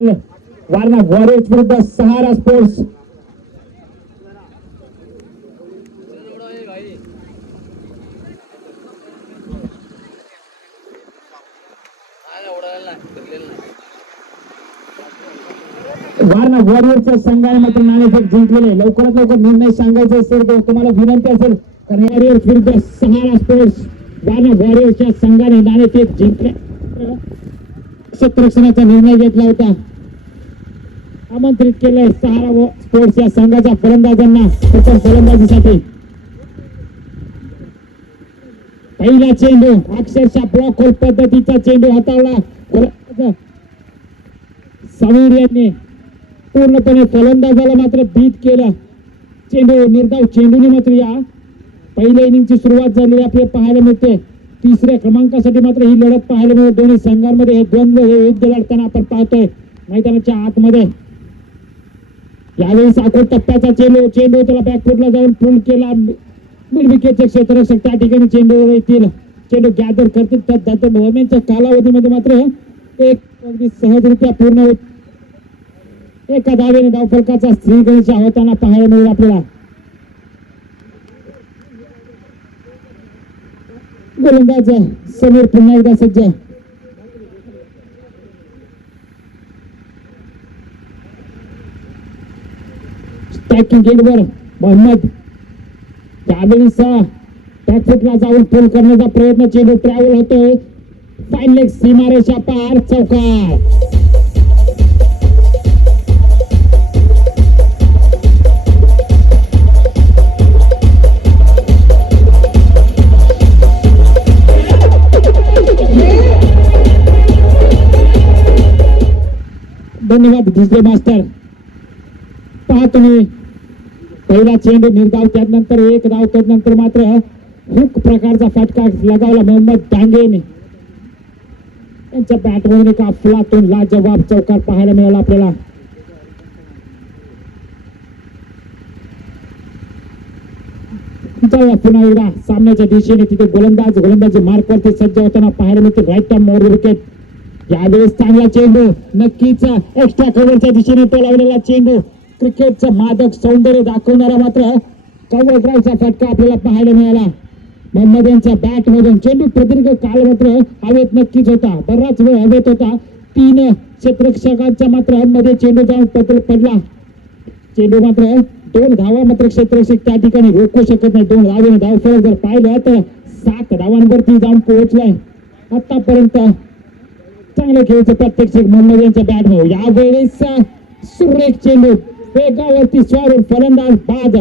Warna warriors विरुद्ध सहारा sports. Warna वॉरियर्सच्या संघाने मात्र नाणेफेक जिंकलेले. लवकरात लवकर निर्णय सांगायचा असेल तर तुम्हाला विनंती असेल, कारण वॉरियर्स विरुद्ध सहारा स्पोर्ट्स. वारणा वॉरियर्सच्या संघाने नाणेफेक जिंकले. क्षेत्ररक्षणाचा निर्णय घेतला होता. आमंत्रित केले सहारा स्पोर्ट्स या संघाच्या फलंदाजांना प्रथम फलंदाजीसाठी. पहिला चेंडू अक्षरशः ब्लॉक होल पद्धतीचा चेंडू हाताळला समीर यांनी. पूर्णपणे फलंदाजाला मात्र भीत केलं. चेंडू निर्धाव चेंडूने मात्र या पहिल्या इनिंगची सुरुवात झालेली आपल्याला पाहायला मिळते. तिसऱ्या क्रमांकासाठी मात्र ही लढत पाहायला मिळते. दोन्ही संघांमध्ये हे द्वंद्व हे युद्ध लढताना आपण पाहतोय मैदानाच्या आतमध्ये. यावेळी साखर टप्प्याचा चेंडू त्याला बॅकफुटला जाऊन पूल केला. मिडविकेटचे क्षेत्ररक्षक त्या ठिकाणी चेंडूवर येतील, चेंडू गॅदर करतील. त्या दरम्यानच्या कालावधीमध्ये मात्र एक अगदी सहजरित्या पूर्ण एका धावेने धावफलकाचा श्रीगणेश होताना पाहायला मिळेल आपल्याला. गोलंदाज समीर पुन्हा एकदा सज्ज. स्ट्रायकिंग गेटवर मोहम्मद त्यावेळीचा बॅकफुटला जाऊन पूल करण्याचा प्रयत्न. चेंडू ट्रॅव्हल होतोय फाईन लेग सीमारेषा पार चौकार. धन्यवाद डिजे मास्टर. पहा तुम्ही, पहिला चेंडू निर्धाव, त्यानंतर एक धाव, त्यानंतर मात्र हुक प्रकारचा फटका लगावला मोहम्मद डांगेने. त्यांच्या बॅटमधून एक अफलातून लाजवाब चौकार पाहायला मिळाला आपल्याला. पुन्हा एकदा सामन्याच्या दिशेने तिथे गोलंदाजी मार्कवरती सज्ज होताना पाहायला मिळते. Right arm over wicket. यावेळेस चांगला चेंडू, नक्कीच एक्स्ट्रा कव्हरच्या दिशेने तो लावलेला चेंडू. क्रिकेटचं मादक सौंदर्य दाखवणारा मात्र कव्हर ड्राईव्हचा फटका आपल्याला पाहायला मिळाला. मोहम्मद यांच्या बॅट मधून चेंडू प्रदीर्घ काळ मात्र हवेत नक्कीच होता, बराच वेळ हवेत होता. 3 क्षेत्ररक्षकांच्या मात्र मध्ये चेंडू जाऊन पडला. चेंडू मात्र 2 धावा मात्र क्षेत्ररक्षक त्या ठिकाणी रोखू शकत नाही. 2 धावेने धावफलक जर पाहिलं तर 7 धावांवरती जाऊन पोहोचलाय आतापर्यंत. चांगले खेळचे प्रात्यक्षिक मोहम्मद यांच्या बॅट मध्ये. यावेळेस सुरेख चेंडू वेगावरती स्वारून फलंदाज बाद.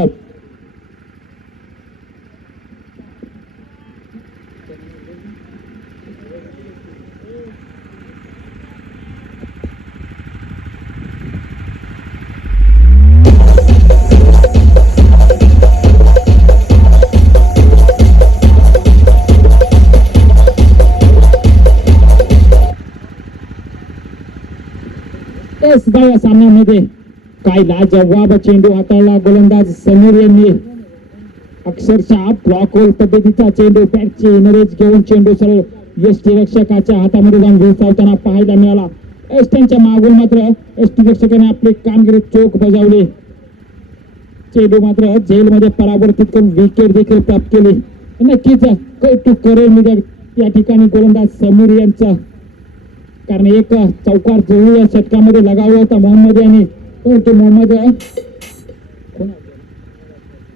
या सामन्यामध्ये काय लाजवाब चेंडू हाताळला गोलंदाज समीर यांनी. अक्षरशः ब्लॉक होल पद्धतीचा चेंडू, बॅटची इनरेज घेऊन चेंडू सरळ यष्टीरक्षकाच्या हातामध्ये जाऊन विसावताना पाहायला मिळाला. एस्टनच्या मागून मात्र यष्टीरक्षकाने आपली कामगिरी चोख बजावली. चेंडू मात्र जेलमध्ये परावर्तित करून विकेट देखील प्राप्त केली. नक्कीच कौतुक करेल मी या ठिकाणी गोलंदाज समीर यांचा, कारण एक चौकार जवळ या षटकामध्ये लगावला होता मोहम्मद यांनी. परंतु मोहम्मद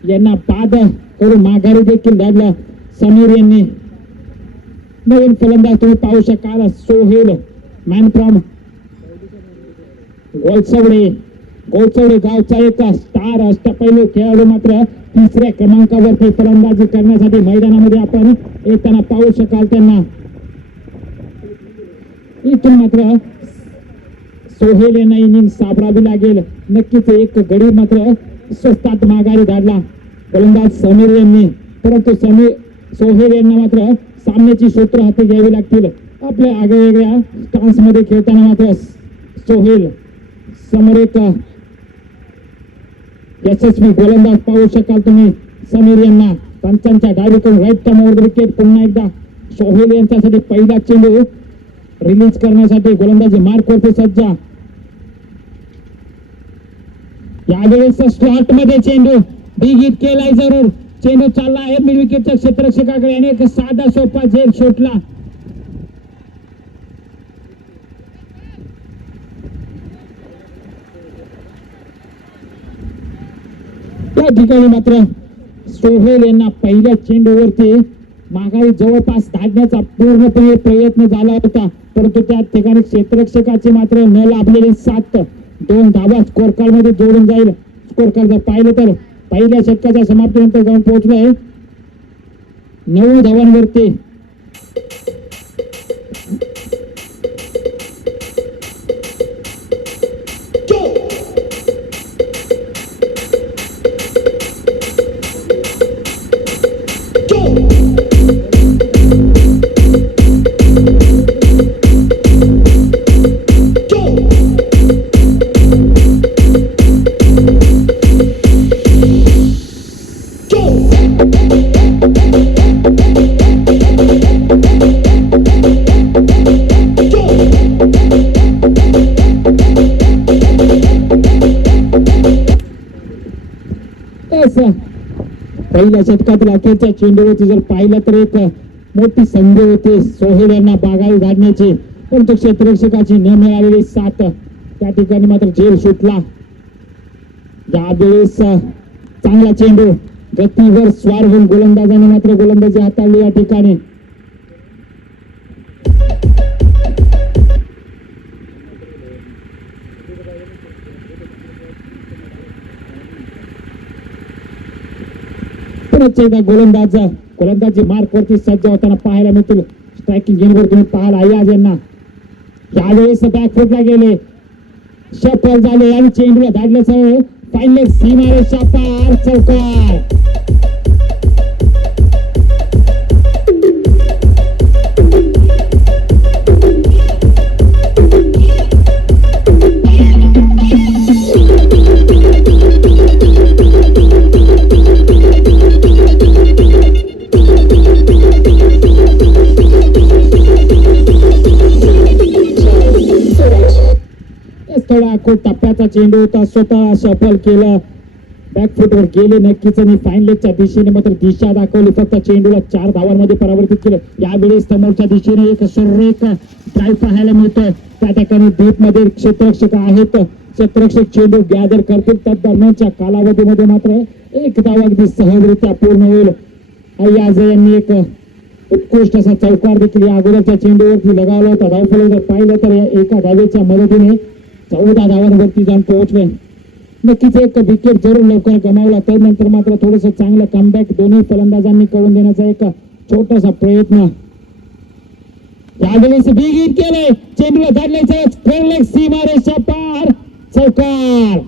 यांना बाद करून माघारी देखील धाडला समीर यांनी. नवीन फलंदाज तुम्ही पाहू शकाल सोहेल, मॅन फ्रॉम गोलचवडे गावचा एक स्टार अष्टपैलू खेळाडू मात्र 3ऱ्या क्रमांकावरती फलंदाजी करण्यासाठी मैदानामध्ये आपण येताना पाहू शकाल त्यांना. इथून मात्र सोहेल यांना इनिंग सापडावी लागेल. नक्कीच एक गडी मात्र स्वस्तात माघारी धाडला गोलंदाज समीर यांनी. परंतु सोहेल यांना मात्र सामन्याची सूत्र हाती घ्यावी लागतील. आपल्या आगळेवेगळ्या स्टान्स मध्ये खेळताना मात्र सोहेल समोर एक यशस्वी गोलंदाज पाहू शकाल तुम्ही समीर यांना. पंचांच्या डावीकडून राईट टर्म ओव्हर विकेट. पुन्हा एकदा सोहेल यांच्यासाठी पहिला चेंडू रिलीज करण्यासाठी गोलंदाजी मार्कवरती सज्ज. यावेळेस स्लॉट मध्ये चेंडू बिग हिट केलाय जरूर. चेंडू चालला आहे मिड विकेटच्या क्षेत्ररक्षकाकडे आणि एक साधा सोपा झेल शोटला. त्या ठिकाणी मात्र सोहेल यांना पहिल्या चेंडूवरती माघारी जवळपास धाडण्याचा पूर्णपणे प्रयत्न झाला होता, परंतु त्या ठिकाणी क्षेत्ररक्षकाचे मात्र न लाभलेले 7 2 धावा स्कोर कार्ड मध्ये जोडून जाईल. स्कोर कार्ड जर पाहिलं तर पहिल्या षटकाच्या समाप्तीनंतर जाऊन पोहोचलोय 9 धावांवरती. पहिल्या षटकातील अखेरच्या चेंडूवरती जर पाहिलं तर एक मोठी संधी होती सोहेल यांना बागाई घालण्याची, परंतु क्षेत्ररक्षकाची न मिळालेली 7 त्या ठिकाणी मात्र झेल सुटला. यावेळेस चांगला चेंडू गतीवर स्वार होऊन गोलंदाजाने मात्र गोलंदाजी हाताळली या ठिकाणी. गोलंदाजी मार्क वरती सज्ज होताना पाहायला मिळतील. स्ट्रायकिंग गेमवर तुम्ही पाहाल अय्याज यांना यावेळेस बॅकफुटला गेले, शफल झाले आणि चेंडूला धाडले सगळे फायनल सीमारेषा पार चौकार. खूप टप्प्याचा चेंडू होता, स्वतः सफल केलं, बॅकफुटवर गेले नक्कीच आणि फायनलच्या दिशेने मात्र दिशा दाखवली. फक्त चेंडूला 4 धावांमध्ये परावर्तित केलं. यावेळेस समोरच्या दिशेने एक सुरेख ड्राईव्ह पाहायला मिळतोय. त्या ठिकाणी डीप मध्ये क्षेत्ररक्षक आहेत, क्षेत्ररक्षक चेंडू गॅदर करतील. त्या दरम्यानच्या कालावधीमध्ये मात्र एक धाव अगदी सहजरित्या पूर्ण होईल. अय्याज यांनी एक उत्कृष्ट असा चौकार देखील या अगोदरच्या चेंडूवरती लगावला होता. धावफलक जर पाहिलं तर एका धावेच्या मदतीने 14 धावांवरती जाऊन पोहोचले. नक्कीच एक विकेट जरूर लवकर गमावला, त्यानंतर मात्र थोडस चांगलं कमबॅक दोन्ही फलंदाजांनी करून देण्याचा एक छोटासा प्रयत्न. यावेळेस बिग हिट केले, चेंडूला धाडले सीमारेषा पार चौकार.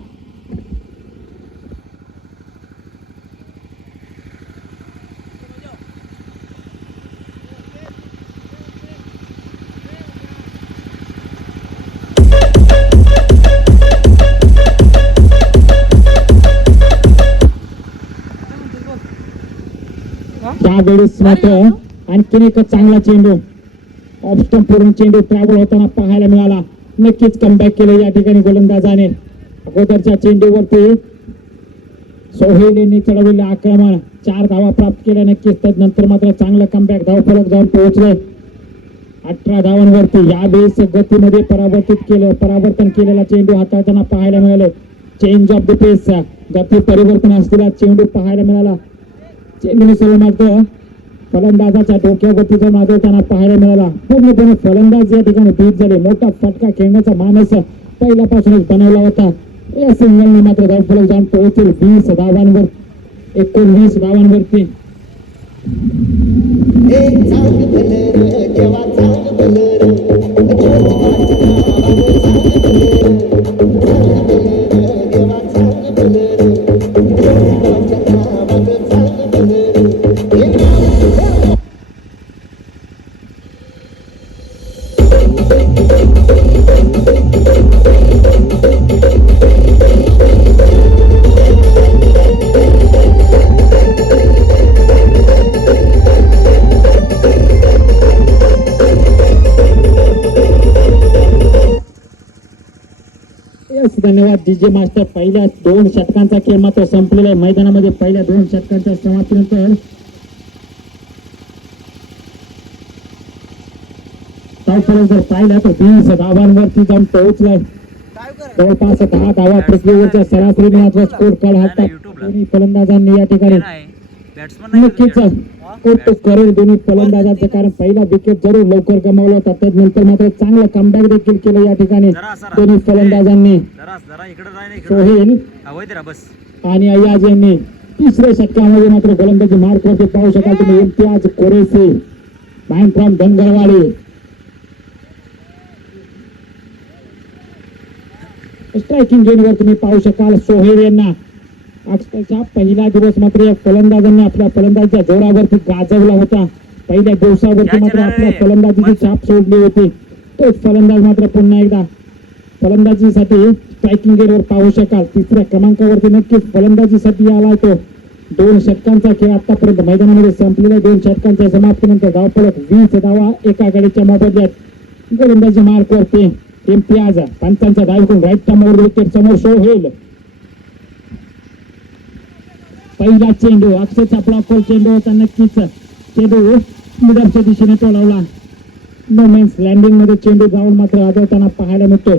त्यावेळेस मात्र आणखीन एक चांगला चेंडू ऑफ स्टंप पूर्ण चेंडू ट्रॅव्हल होताना पाहायला मिळाला. नक्कीच कमबॅक केले या ठिकाणी गोलंदाजाने. अगोदरच्या चेंडूवरती सोहेल यांनी चढवलेले आक्रमण 4 धावा प्राप्त केल्या नक्कीच. त्यानंतर मात्र चांगला कमबॅक धावफलक जाऊन पोहोचले 18 धावांवरती. यावेळेस गतीमध्ये परावर्तन केलेला चेंडू हाताळताना पाहायला मिळाले. चेंज ऑफ द पेस, गती परिवर्तन असलेला चेंडू पाहायला मिळाला. चेंडू मात्र फलंदाजाच्या डोक्यावरती जो मागवताना पाहायला मिळाला. पूर्णपणे फलंदाज या ठिकाणी भीत झाले. मोठा फटका खेळण्याचा मानस पहिल्यापासूनच बनवला होता. या सिंगलने मात्र धावफलक जाऊन पोहोचेल 20 धावांवर 19 धावांवरती. बस धन्यवाद डीजे मास्टर. पहिल्या 2 षटकांचा खेळ मात्र संपलेला आहे मैदानामध्ये. पहिल्या 2 षटकांच्या समाप्तीनंतर जर पाहिलं तर 20 धावांवरती जाऊन पोहोचलाय. जवळपास 10 धावा पृथ्वीवरच्या सरासरीने मात्र स्कोर कार्ड हातात दोन्ही फलंदाजांनी या ठिकाणी नक्कीच कौतुक करेल दोन्ही फलंदाजांचं. कारण पहिला विकेट जरूर लवकर गमावला होता, त्यानंतर मात्र चांगलं कमबॅक देखील केलं या ठिकाणी दोन्ही फलंदाजांनी. सोहेल आणि अय्याज यांनी तिसऱ्या षटकामध्ये मात्र गोलंदाजी मार्क वरती पाहू शकाल तुम्ही. Imtiaz Qureshi man from Dhangarwadi. Striking गेमवर तुम्ही पाहू शकाल सोहेल यांना. अक्षरशः पहिला दिवस मात्र या फलंदाजांनी आपल्या फलंदाजीच्या जोरावरती गाजवला होता. पहिल्या दिवसावरती मात्र आपल्या फलंदाजीची छाप सोडली होती. तोच फलंदाज मात्र पुन्हा एकदा फलंदाजीसाठी स्ट्रायकिंग गेमवर पाहू शकाल. तिसऱ्या क्रमांकावरती नक्कीच फलंदाजीसाठी आलाय तो. 2 षटकांचा खेळ आतापर्यंत मैदानामध्ये संपलेला. 2 षटकांच्या समाप्तीनंतर धावफलक 20 धावा एका गाडीच्या मोबदल्यात. गोलंदाजी मार्क वरती इम्तियाज. पंचांचा डायव्हून राईट टर्मवर विकेट समोर सोहेल. पहिला चेंडू अक्षरशः ब्लॉकवर चेंडू होता. नक्कीच चेंडू मिडलच्या दिशेने टोलावला. नो मीन्स लँडिंग मध्ये चेंडू जाऊन मात्र आदळताना पाहायला मिळतो.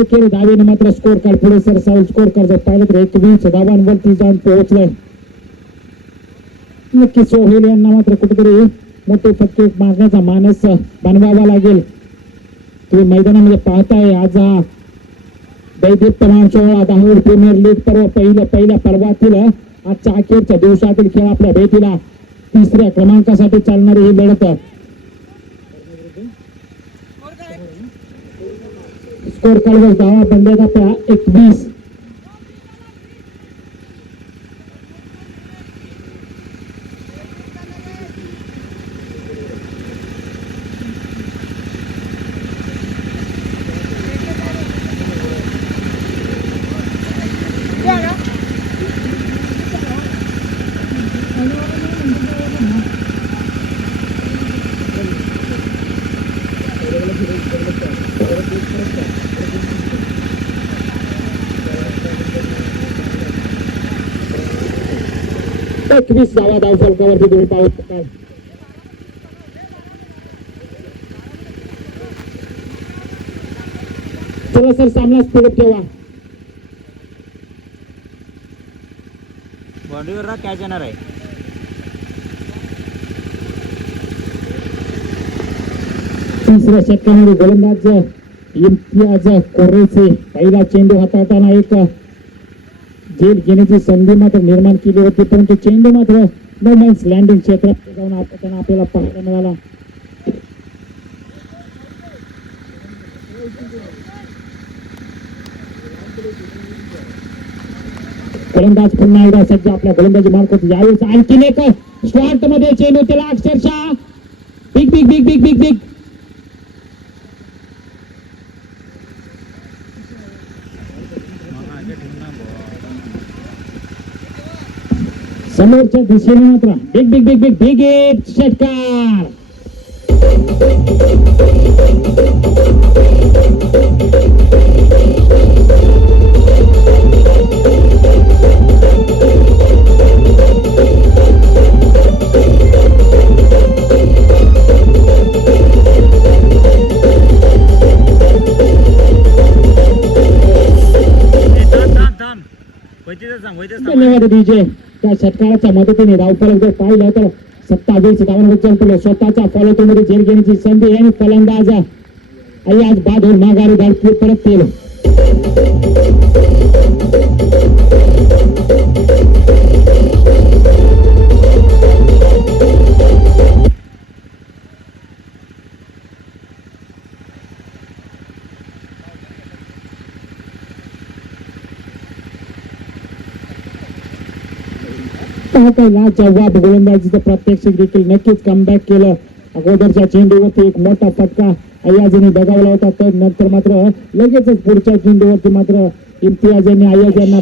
एकेरी धावेने मात्र स्कोर कार्ड पुढे सरसावून स्कोर कार्ड जर पाहिलं तर 21 धावांवरती जाऊन पोहोचलाय. नक्की सोहेल यांना मात्र कुठेतरी मोठे फटके मारण्याचा मानस बनवावा लागेल. तुम्ही मैदानामध्ये पाहताय आज हा दैदीप्यमान सोहळा 10वी प्रीमियर लीग पर्व पहिल्या पर्वातील आजच्या अखेरच्या दिवसातील खेळ आपल्या भेटीला 3ऱ्या क्रमांकासाठी चालणारी ही लढत. स्कोर कार्डवर धावा बनलेत आपल्या 21. एकवीस धावा धावफलकावरती तुम्ही पाहू शकाल. चला सर सामना स्पीड ठेवा. बॉडीवर कॅच येणार आहे. तिसऱ्या षटकामध्ये गोलंदाज इम्तियाज कुरेशी पहिला चेंडू हाताळताना एक झेल घेण्याची संधी मात्र निर्माण केली होती, परंतु चेंडू मात्र नो मीन्स लँडिंग क्षेत्रात जाऊन आपल्याला पाहायला मिळाला. गोलंदाज पुन्हा एकदा सज्ज आपल्या गोलंदाजी मार्क होती. यावेळेस आणखीन एक स्लॉट मध्ये चेंडू त्याला अक्षरशः big big big big big big समोरच्या दिशेने मात्र big big big big big एक षटकार. धन्यवाद डीजे. त्या षटकाराच्या मदतीने धावफलक जर पाहिलं तर 27 धावांवर चलतो. स्वतःच्या फॉलोमध्ये झेल घेण्याची संधी आणि फलंदाज अय्याज बाद होऊन माघारी धाडकी परत केलं. जवाब गोलंदाजीचं प्रात्यक्षिक देखील नक्कीच कमबॅक केलं. अगोदरच्या चेंडूवरती एक मोठा फटका अय्याजने दगावला होता, तर नंतर मात्र लगेचच पुढच्या चेंडूवरती मात्र इम्तियाज यांनी अय्याज यांना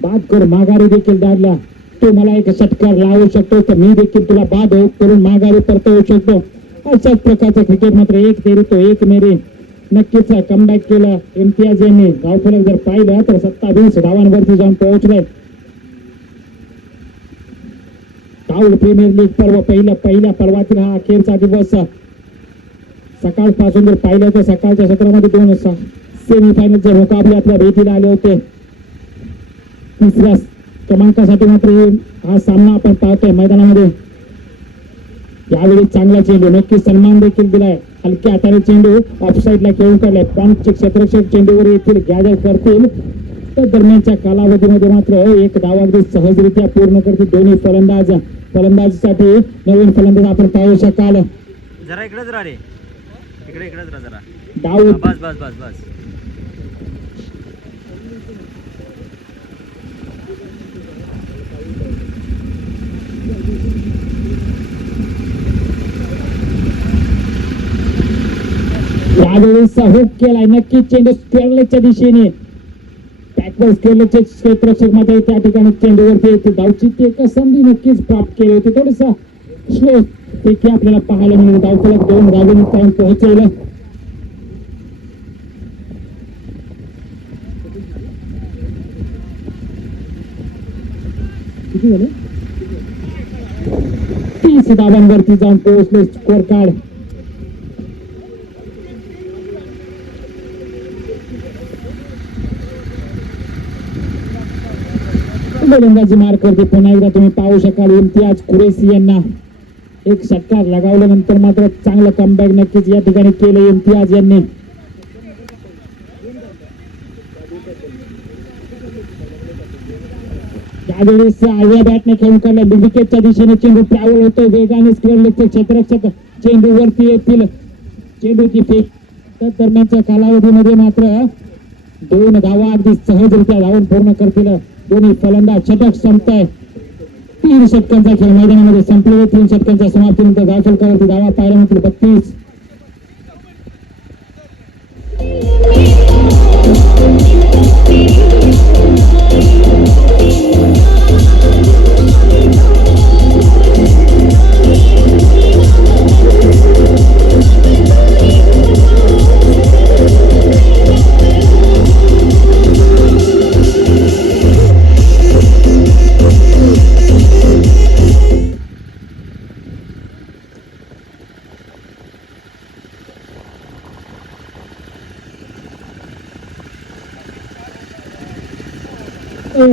बाद करून माघारी देखील धाडल्या. तू मला एक षटकार लावू शकतो तर मी देखील तुला बाद करून माघारी परतवू शकतो. अशाच प्रकारचं क्रिकेट मात्र एक तेरी तो एक मेरी नक्कीच कमबॅक केलं इम्तियाज यांनी. धावफलक जर पाहिलं तर 27 धावांवरती जाऊन पोहोचले. काउल प्रीमियर लीग पर्व पहिल्या पर्वातील हा अखेरचा दिवस. सकाळपासून जर पाहिलं तर सकाळच्या सत्रामध्ये 2 सेमीफायनलचे मुकाबले आपल्या भेटीला आले होते. तिसऱ्या क्रमांकासाठी मात्र हा सामना आपण पाहतोय मैदानामध्ये. यावेळी चांगला चेंडू नक्की सन्मान देखील दिलाय. हलक्या हाताने चेंडू ऑफसाईडला खेळून काढलाय. पॉइंटचे क्षेत्ररक्षक चेंडूवर येथील गॅदर करतील तर दरम्यानच्या कालावधीमध्ये मात्र एक डाव अगदी सहजरित्या पूर्ण करतील दोन्ही फलंदाजीसाठी नवीन फलंदाज आपण पाहू शकाल. जरा इकडेच राहा रे, इकडेच राहा जरा. डाव बस बस बस बस. यावेळेस हुक केलाय नक्कीच चेंडू स्क्वेअरलेगच्या दिशेने. बॅकवर्ड स्क्वेअरलेगचे क्षेत्ररक्षक मात्र त्या ठिकाणी चेंडूवरती धावची ती एक संधी नक्कीच प्राप्त केली होती. थोडस स्लो पैकी आपल्याला पाहायला मिळेल. धावफलक 2 धावेने पाहून पोहोचवलं. किती झाले 30 धावांवरती जाऊन पोहोचले स्कोर कार्ड. गोलंदाजी मार्क वरती पुन्हा एकदा तुम्ही पाहू शकाल इम्तियाज कुरेशी यांना एक षटकार लगावल्यानंतर मात्र चांगलं कमबॅक नक्कीच या ठिकाणी केलं इम्तियाज यांनी. यावेळेस आडव्या बॅटने खेळून काढला. विकेटच्या दिशेने चेंडू ट्रॅव्हल होतो वेगाने. स्क्वेअरलेगचे क्षेत्ररक्षक चेंडूवरती येतील. चेंडूची फेक तर दरम्यानच्या कालावधीमध्ये मात्र 2 धावा अगदी सहजरित्या धावून पूर्ण करतील दोन्ही फलंदाज. षटक संपताय. 3 षटकांचा खेळ मैदानामध्ये संपलेला. 3 षटकांच्या समाप्तीनंतर धावफलकावरती धावा पाहायला मिळतील 32.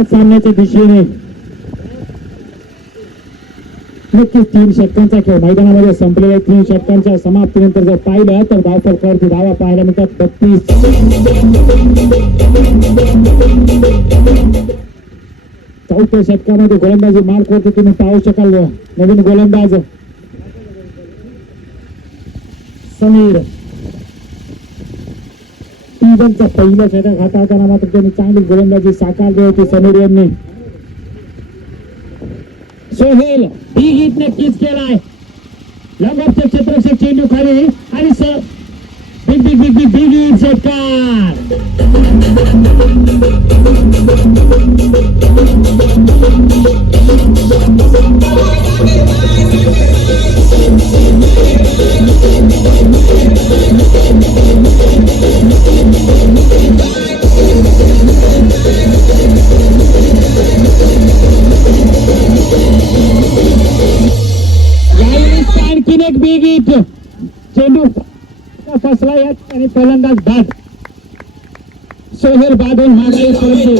सामन्याच्या दिशेने नक्कीच 3 षटकांचा खेळ मैदानामध्ये संपलेला. 3 षटकांच्या समाप्तीनंतर जर पाहिलं तर धावफलकावरती धावा पाहायला मिळतात 32. चौथ्या षटकामध्ये गोलंदाजी मार्क वरती तुम्ही पाहू शकाल नवीन गोलंदाज समीर. सीझनचा पहिला षटक हाताळताना मात्र त्यांनी चांगली गोलंदाजी साकारली होती समीर यांनी. सोहेल बिग हिट नक्कीच केलाय. लगतच्या क्षेत्ररक्षक चेंडू खाली आणि big big big big big hit षटकार. आणखीन एक बिग हिट. चेंडू फसला यात आणि फलंदाज बाद. सोहेल बादून मागे परंतु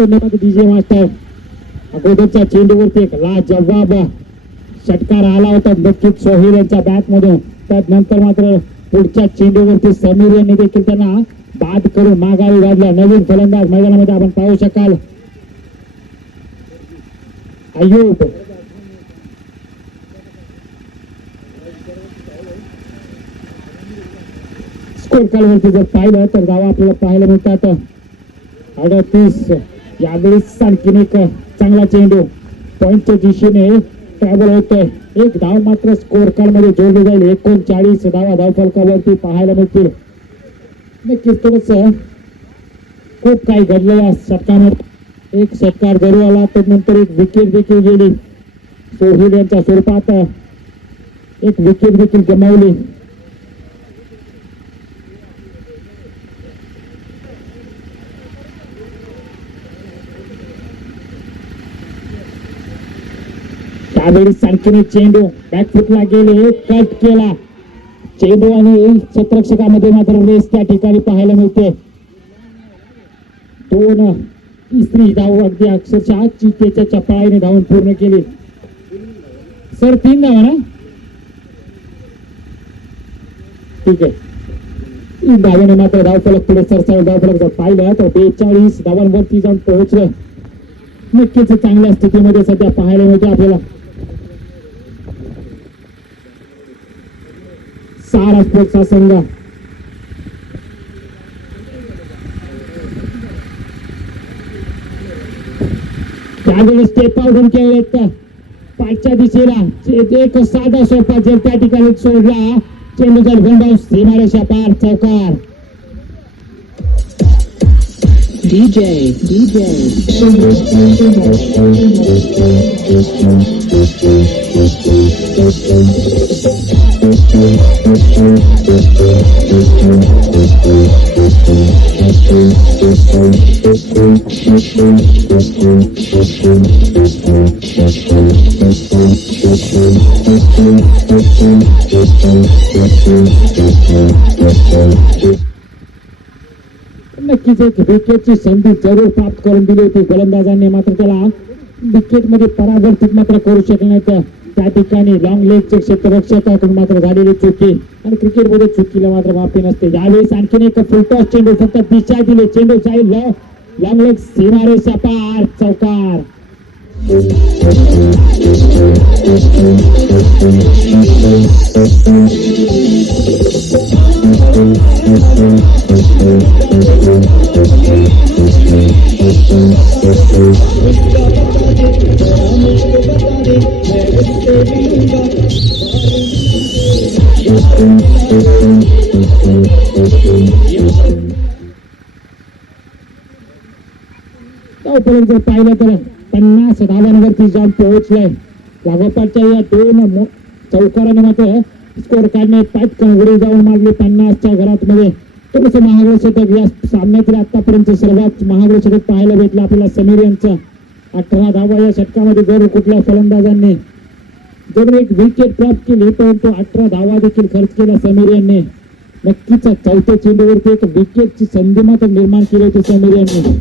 धन्यवाद डीजे मास्टर. अगोदरच्या चेंडूवरती एक लाजवाब षटकार आला होता नक्कीच सोहेल यांच्या बॅट मधून. त्यानंतर मात्र पुढच्या चेंडूवरती समीर यांनी देखील त्यांना बाद करून माघारी काढला नवीन फलंदाज मैदानामध्ये आपण पाहू शकाल अय्यूब. स्कोर कार्डवरती जर पाहिलं तर धावा आपल्याला पाहायला मिळतात 38. यावेळेस आणखीन एक चांगला चेंडू पॉइंटच्या दिशेने ट्रॅव्हल होतोय. एक धाव मात्र स्कोर कार्ड मध्ये जोडली जाईल. 39 धावा धावफलकावरती पाहायला मिळतील. नक्कीच थोडस खूप काही घडलं या षटकामध्ये. एक षटकार जरूर आला तर नंतर एक विकेट देखील गेली. सोहेल यांच्या स्वरूपात एक विकेट देखील गमावली. त्यावेळी आणखीन चेंडू बॅकफुटला गेले कट केला चेंडू आणि क्षेत्ररक्षकामध्ये मात्र रेस त्या ठिकाणी पाहायला मिळते. 2 तिसरी धाव अगदी अक्षरशः चितेच्या चपळाईने धावून पूर्ण केली. सर 3 धावा ना ठीक आहे. 3 धावेने मात्र धावफलक पुढे सरसावून धावफलक जर पाहिलं तर 42 धावांवरती जाऊन पोहोचलं. नक्कीच चांगल्या स्थितीमध्ये सध्या पाहायला मिळते आपल्याला. सारा स्पोर्ट्सचा संघ त्यावेळी स्टेप आउट केलेत पाठच्या दिशेला. एक साधा सोपा जर त्या ठिकाणी सोडला चेंडू जर गोंडावून सीमारेषा पार चौकार. DJ. नक्कीच एक विकेटची संधी जरूर प्राप्त करून दिली होती गोलंदाजांनी. मात्र त्याला विकेट मध्ये परावर्तित मात्र करू शकले नाही. त्या ठिकाणी लॉंग लेगचे क्षेत्ररक्षकाकडून मात्र झालेली चुकी आणि क्रिकेटमध्ये चुकीला मात्र माफी नसते. यावेळेस आणखीन एक फुलटॉस चेंडू फक्त दिशा दिली. चेंडू जाईल लॉंग लेग सीमारेषा पार चौकार. जर पाहिलं तर 50 धावांवरती जाऊन पोहोचलंय. लागोपाठच्या या 2 चौकाराने मात्र स्कोर काढणे पटकन उडी जाऊन मारली 50च्या घरात मध्ये. थोडस महागडे शतक या सामन्यातील आतापर्यंत सर्वात महागडे शतक पाहायला भेटलं आपल्याला समीर यांचं. 18 धावा या षटकामध्ये जर कुठल्या फलंदाजांनी जर एक विकेट प्राप्त केली परंतु 18 धावा देखील खर्च केला समीर यांनी. नक्कीच चौथ्या चेंडूवरती एक विकेटची संधी मात्र निर्माण केली होती समीर यांनी.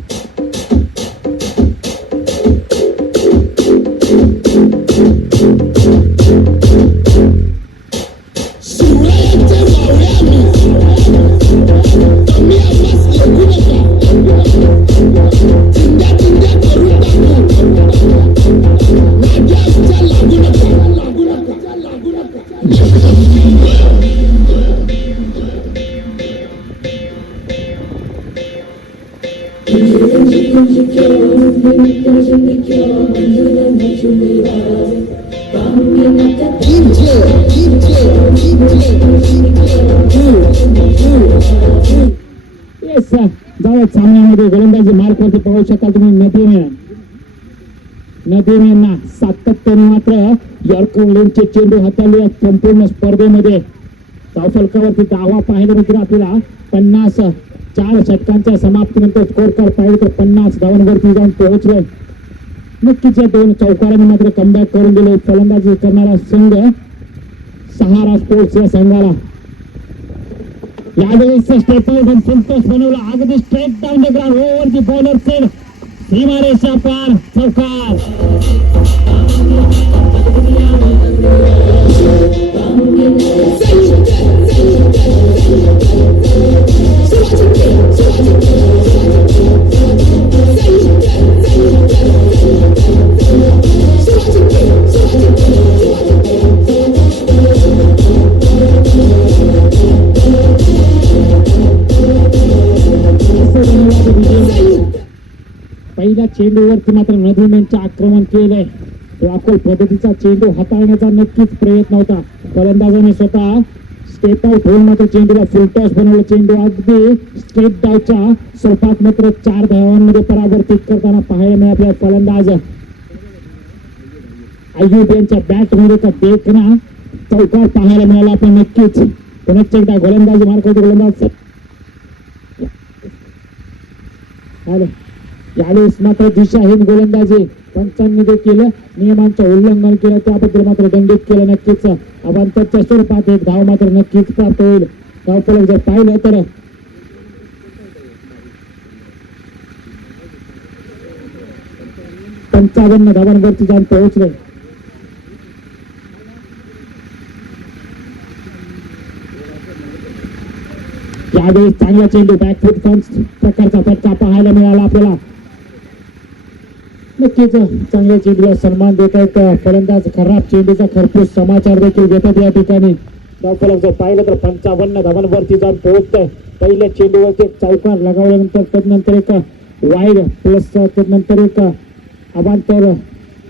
सामन्यामध्ये गोलंदाजी मार्कवरती पाहू शकाल तुम्ही. नदीमेंना सातत्याने मात्र यॉर्कर चेंडू हाताळले संपूर्ण स्पर्धेमध्ये. धावफलकावरती धावा पाहायला मिळतील आपल्याला 50. 4 षटकांच्या समाप्तीनंतर स्कोर कार्ड पाहिजे तर 50 धावांवरती जाऊन पोहोचले. नक्कीच या 2 चौकारांनी मात्र कमबॅक करून दिले फलंदाजी करणारा संघ सहारा स्पोर्ट्स या संघाला. यावेळी स्टेपल फुलटॉस बनवला अगदी straight down the ground over the bowler sed सीमारेषा पार चौकार. चेंडूवरती मात्र नदीम यांचे आक्रमण केलंय. राखोल पद्धतीचा चेंडू हाताळण्याचा नक्कीच प्रयत्न होता. फलंदाजाने स्वतः स्टेप आउट होऊन मात्र चेंडूला फुल टॉस बनवलं. चेंडू अगदी स्ट्रेट डावच्या स्वरूपात मात्र 4 धावांमध्ये परावर्तित करताना पाहायला मिळाले. फलंदाज अय्यूब यांच्या बॅट मध्ये का देखना चौकार पाहायला मिळाला. आपण नक्कीच पुनश्च एकदा गोलंदाजी मार्क होते. गोलंदाज यावेळेस मात्र दिशाहीन गोलंदाजी पंचांनी देखील नियमांचं उल्लंघन केलं. त्याबद्दल मात्र दंडित केलं. नक्कीच अवांतरच्या स्वरूपात एक धाव मात्र नक्कीच प्राप्त होईल. धावफलक जर पाहिलं तर 55 धावांवरती जाऊन पोहोचले. यावेळी चांगला चेंडू बॅकफूट प्रकारचा फटका पाहायला मिळाला आपल्याला. नक्कीच चांगल्या चेंडूला सन्मान देत आहेत फलंदाज. खराब चेंडूचा खरपूस समाचार देखील घेतात या ठिकाणी. धावफलक जर पाहिलं तर 55 धावांवरती जाऊन पोहोचतंय. पहिल्या चेंडूवरती एक चौकार लगावल्यानंतर तदनंतर एक वाईड प्लस तदनंतर एक अवांतर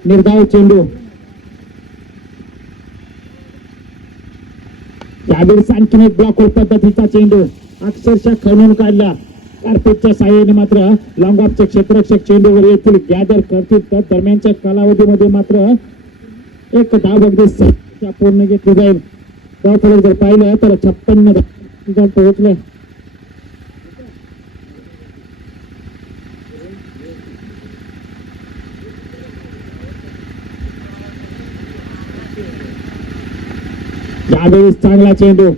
निर्धाव चेंडू. यावेळी आणखीन एक ब्लॉक पद्धतीचा चेंडू अक्षरशः खणून काढला. कार्पेटच्या साह्याने मात्र लॉंग ऑफचे क्षेत्ररक्षक चेंडूवर येथील गॅदर करतील. तर दरम्यानच्या कालावधीमध्ये मात्र एक धाव अगदी पूर्ण घेतली जाईल. धावफलक जर पाहिलं तर 56 धाव पोहोचले. यावेळी चांगला चेंडू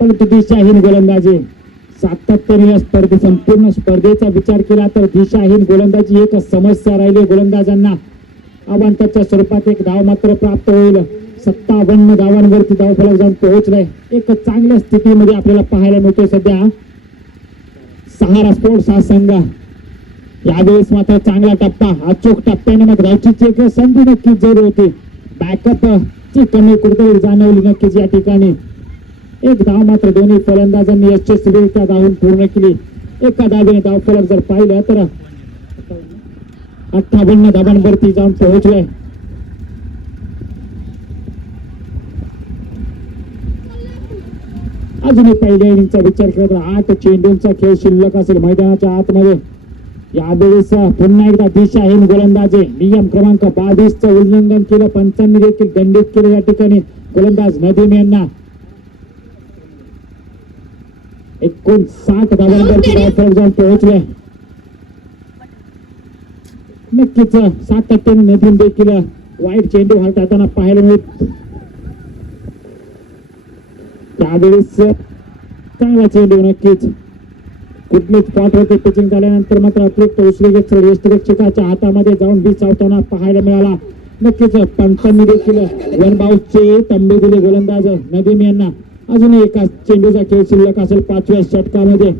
परंतु दिशाहीन गोलंदाजी. सातत्याने या संपूर्ण स्पर्धेचा विचार केला तर दिशाहीन गोलंदाजी एक समस्या राहिली. गोलंदाजांना अवांतरच्या स्वरूपात एक धाव मात्र प्राप्त होईल. 57 धावांवरती धावफलक जाऊन पोहोचलाय. एक चांगल्या स्थितीमध्ये आपल्याला पाहायला मिळतोय सध्या सहारा स्पोर्ट्स हा संघ. यावेळेस मात्र चांगला टप्पा अचूक टप्प्याने मात्र धावची एक संधी नक्कीच जरूर होती. बॅकअप ची कमी कुठेतरी जाणवली नक्कीच या ठिकाणी. एक धाव मात्र दोन्ही फलंदाजांनी यशस्वीरित्या धावून पूर्ण केली. एका धावेने धावफलक जर पाहिलं तर 58 धावांवरती जाऊन पोहोचले. अजूनही पहिल्या इनिंगचा विचार केला तर 8 चेंडूंचा खेळ शिल्लक असेल मैदानाच्या आतमध्ये. यावेळेस पुन्हा एकदा दिशाहीन गोलंदाजी नियम क्रमांक 22 चं उल्लंघन केलं. पंचांनी देखील दंडित केले या ठिकाणी गोलंदाज नदीम यांना. 59 धावांवरती धावफलक जाऊन पोहोचले. नक्कीच सातत्याने नदीम देखील वाईट चेंडू हाताळताना पाहायला मिळत. त्यावेळेस चांगला चेंडू नक्कीच कुठलीच स्पॉटवरती पिचिंग झाल्यानंतर मात्र अतिरिक्त उचलेच यष्टिरक्षकाच्या हातामध्ये जाऊन विचावताना पाहायला मिळाला. नक्कीच पंचांनी देखील वन बाउसचे तंबे दिले गोलंदाज नदीम यांना. अजूनही एका चेंडूचा खेळ शिल्लक असेल 5व्या षटकामध्ये.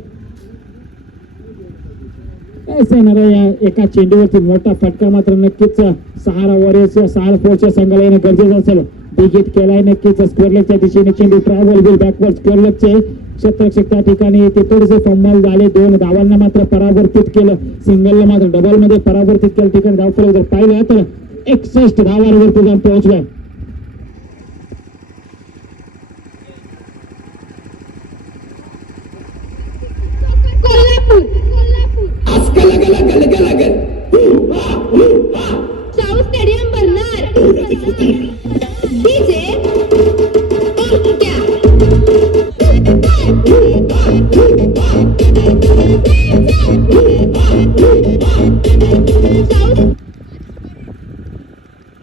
या एका चेंडूवरती मोठा फटका मात्र नक्कीच सहारा वॉरियर्स सहारा स्पोर्ट्सच्या संघाला येणं गरजेचं असेल. विकेट केलाय नक्कीच स्क्वेअरलेगच्या दिशेने चेंडू ट्रॅव्हल बिल बॅकवर्ड स्क्वेअरलेगचे क्षेत्ररक्षक त्या ठिकाणी ते थोडेसे फंबल झाले. 2 धावांना मात्र परावर्तित केलं. सिंगलला मात्र डबल मध्ये परावर्तित केलं. ठिकाणी धावफलक जर पाहिलं तर 61 धावांवरती जाऊन पोहोचलाय. स्टेडियम बनणार डीजे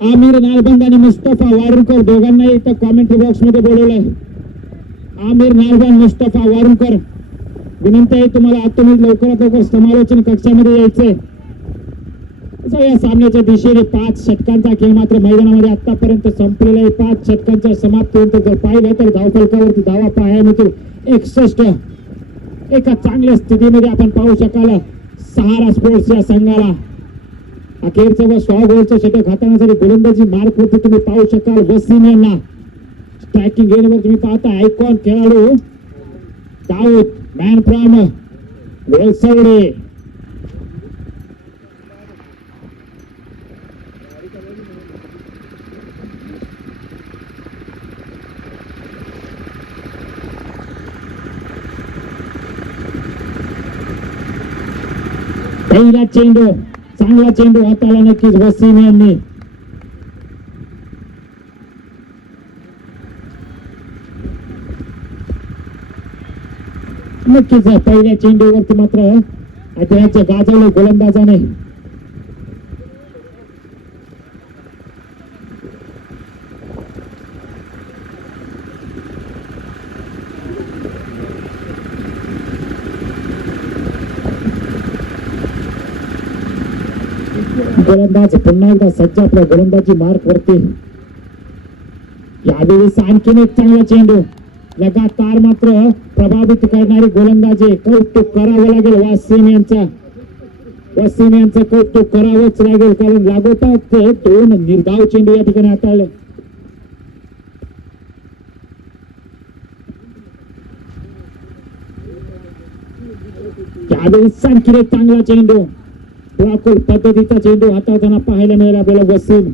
आमिर नालबंद आणि मुस्तफा वारुणकर दोघांनाही इथं कॉमेंट्री बॉक्स मध्ये बोलवलंय. आमिर नालबंद मुस्तफा वारुणकर विनंती आहे तुम्हाला आतून लवकरात लवकर समालोचन कक्षामध्ये यायचंय. या सामन्याच्या दिशेने 5 षटकांचा खेळ मात्र मैदानामध्ये आतापर्यंत संपलेला आहे. 5 षटकांच्या समाप्तीनंतर जर पाहिलं तर धावफलकावरती धावा पाहायला मिळतील 61. एका चांगल्या स्थितीमध्ये आपण पाहू शकाल सहारा स्पोर्ट्स या संघाला. अखेरचं व 100 गोलचं षटक हाताळण्यासाठी गोलंदाजी मार्क होती तुम्ही पाहू शकाल वसीम यांना. स्ट्रायकिंग गेमवर तुम्ही पाहता आयकॉन खेळाडू दाऊद मॅन फ्रॉम वेलसवडे. पहिला चेंडू, चांगला चेंडू हाताला नक्कीच वसीम यांनी. नक्कीच पहिल्या चेंडूवरती मात्र अद्याच गाजवलं गोलंदाजाने. गोलंदाज पुन्हा एकदा सज्ज आपल्या गोलंदाजी मार्क वरती. यावेळेस आणखीन एक चांगला चेंडू, लगातार मात्र प्रभावित करणारे गोलंदाजी. कौतुक करावं लागेल वसीम यांचा, वसीम यांचं कौतुक करावंच लागेल, कारण लागोपाठ ते 2 निर्धाव चेंडू या ठिकाणी हाताळले. यावेळेस आणखीन एक चांगला चेंडू, ब्लॉकल पद्धतीचा चेंडू हाताळताना पाहायला मिळाला आपल्याला वसीम.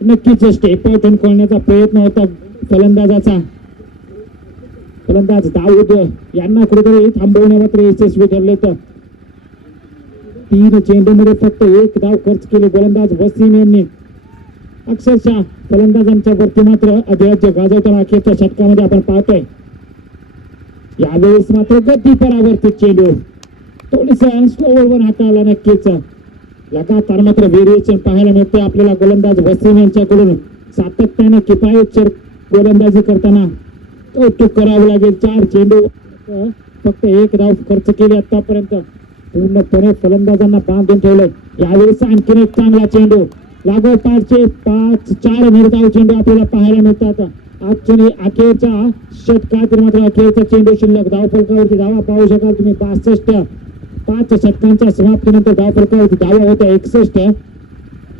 नक्कीच स्टेप आउट करण्याचा प्रयत्न होता फलंदाजाचा. फलंदाज दाऊद यांना कुठेतरी थांबवण्या मात्र यशस्वी ठरले. तर 3 चेंडूमध्ये फक्त 1 धाव खर्च केले गोलंदाज वसीम यांनी. अक्षरशः फलंदाजांच्या वरती मात्र अधिराज्य गाजवताना अखेरच्या षटकामध्ये आपण पाहतोय. यावेळेस मात्र गती परावर्तित चेंडू, थोडीसं स्लोवर हाताळला. नक्कीच लगातार मात्र व्हेरिएशन पाहायला मिळते आपल्याला गोलंदाज वसीम यांच्याकडून. सातत्याने किफायतशीर गोलंदाजी करताना कौतुक करावं लागेल. 4 चेंडू फक्त 1 धाव खर्च केली आतापर्यंत. पूर्णपणे फलंदाजांना बांधून ठेवलंय. यावेळेस आणखीन एक चांगला चेंडू, लागोपाठचे 5-4 निर्धाव चेंडू आपल्याला पाहायला मिळतात. आजच्या अखेरच्या षटकात मात्र अखेरचा चेंडू शिल्लक. धावफलकावरती धावा पाहू शकाल तुम्ही 62. 5 षटकांच्या समाप्तीनंतर धावफलकावरती धावा होत्या 61.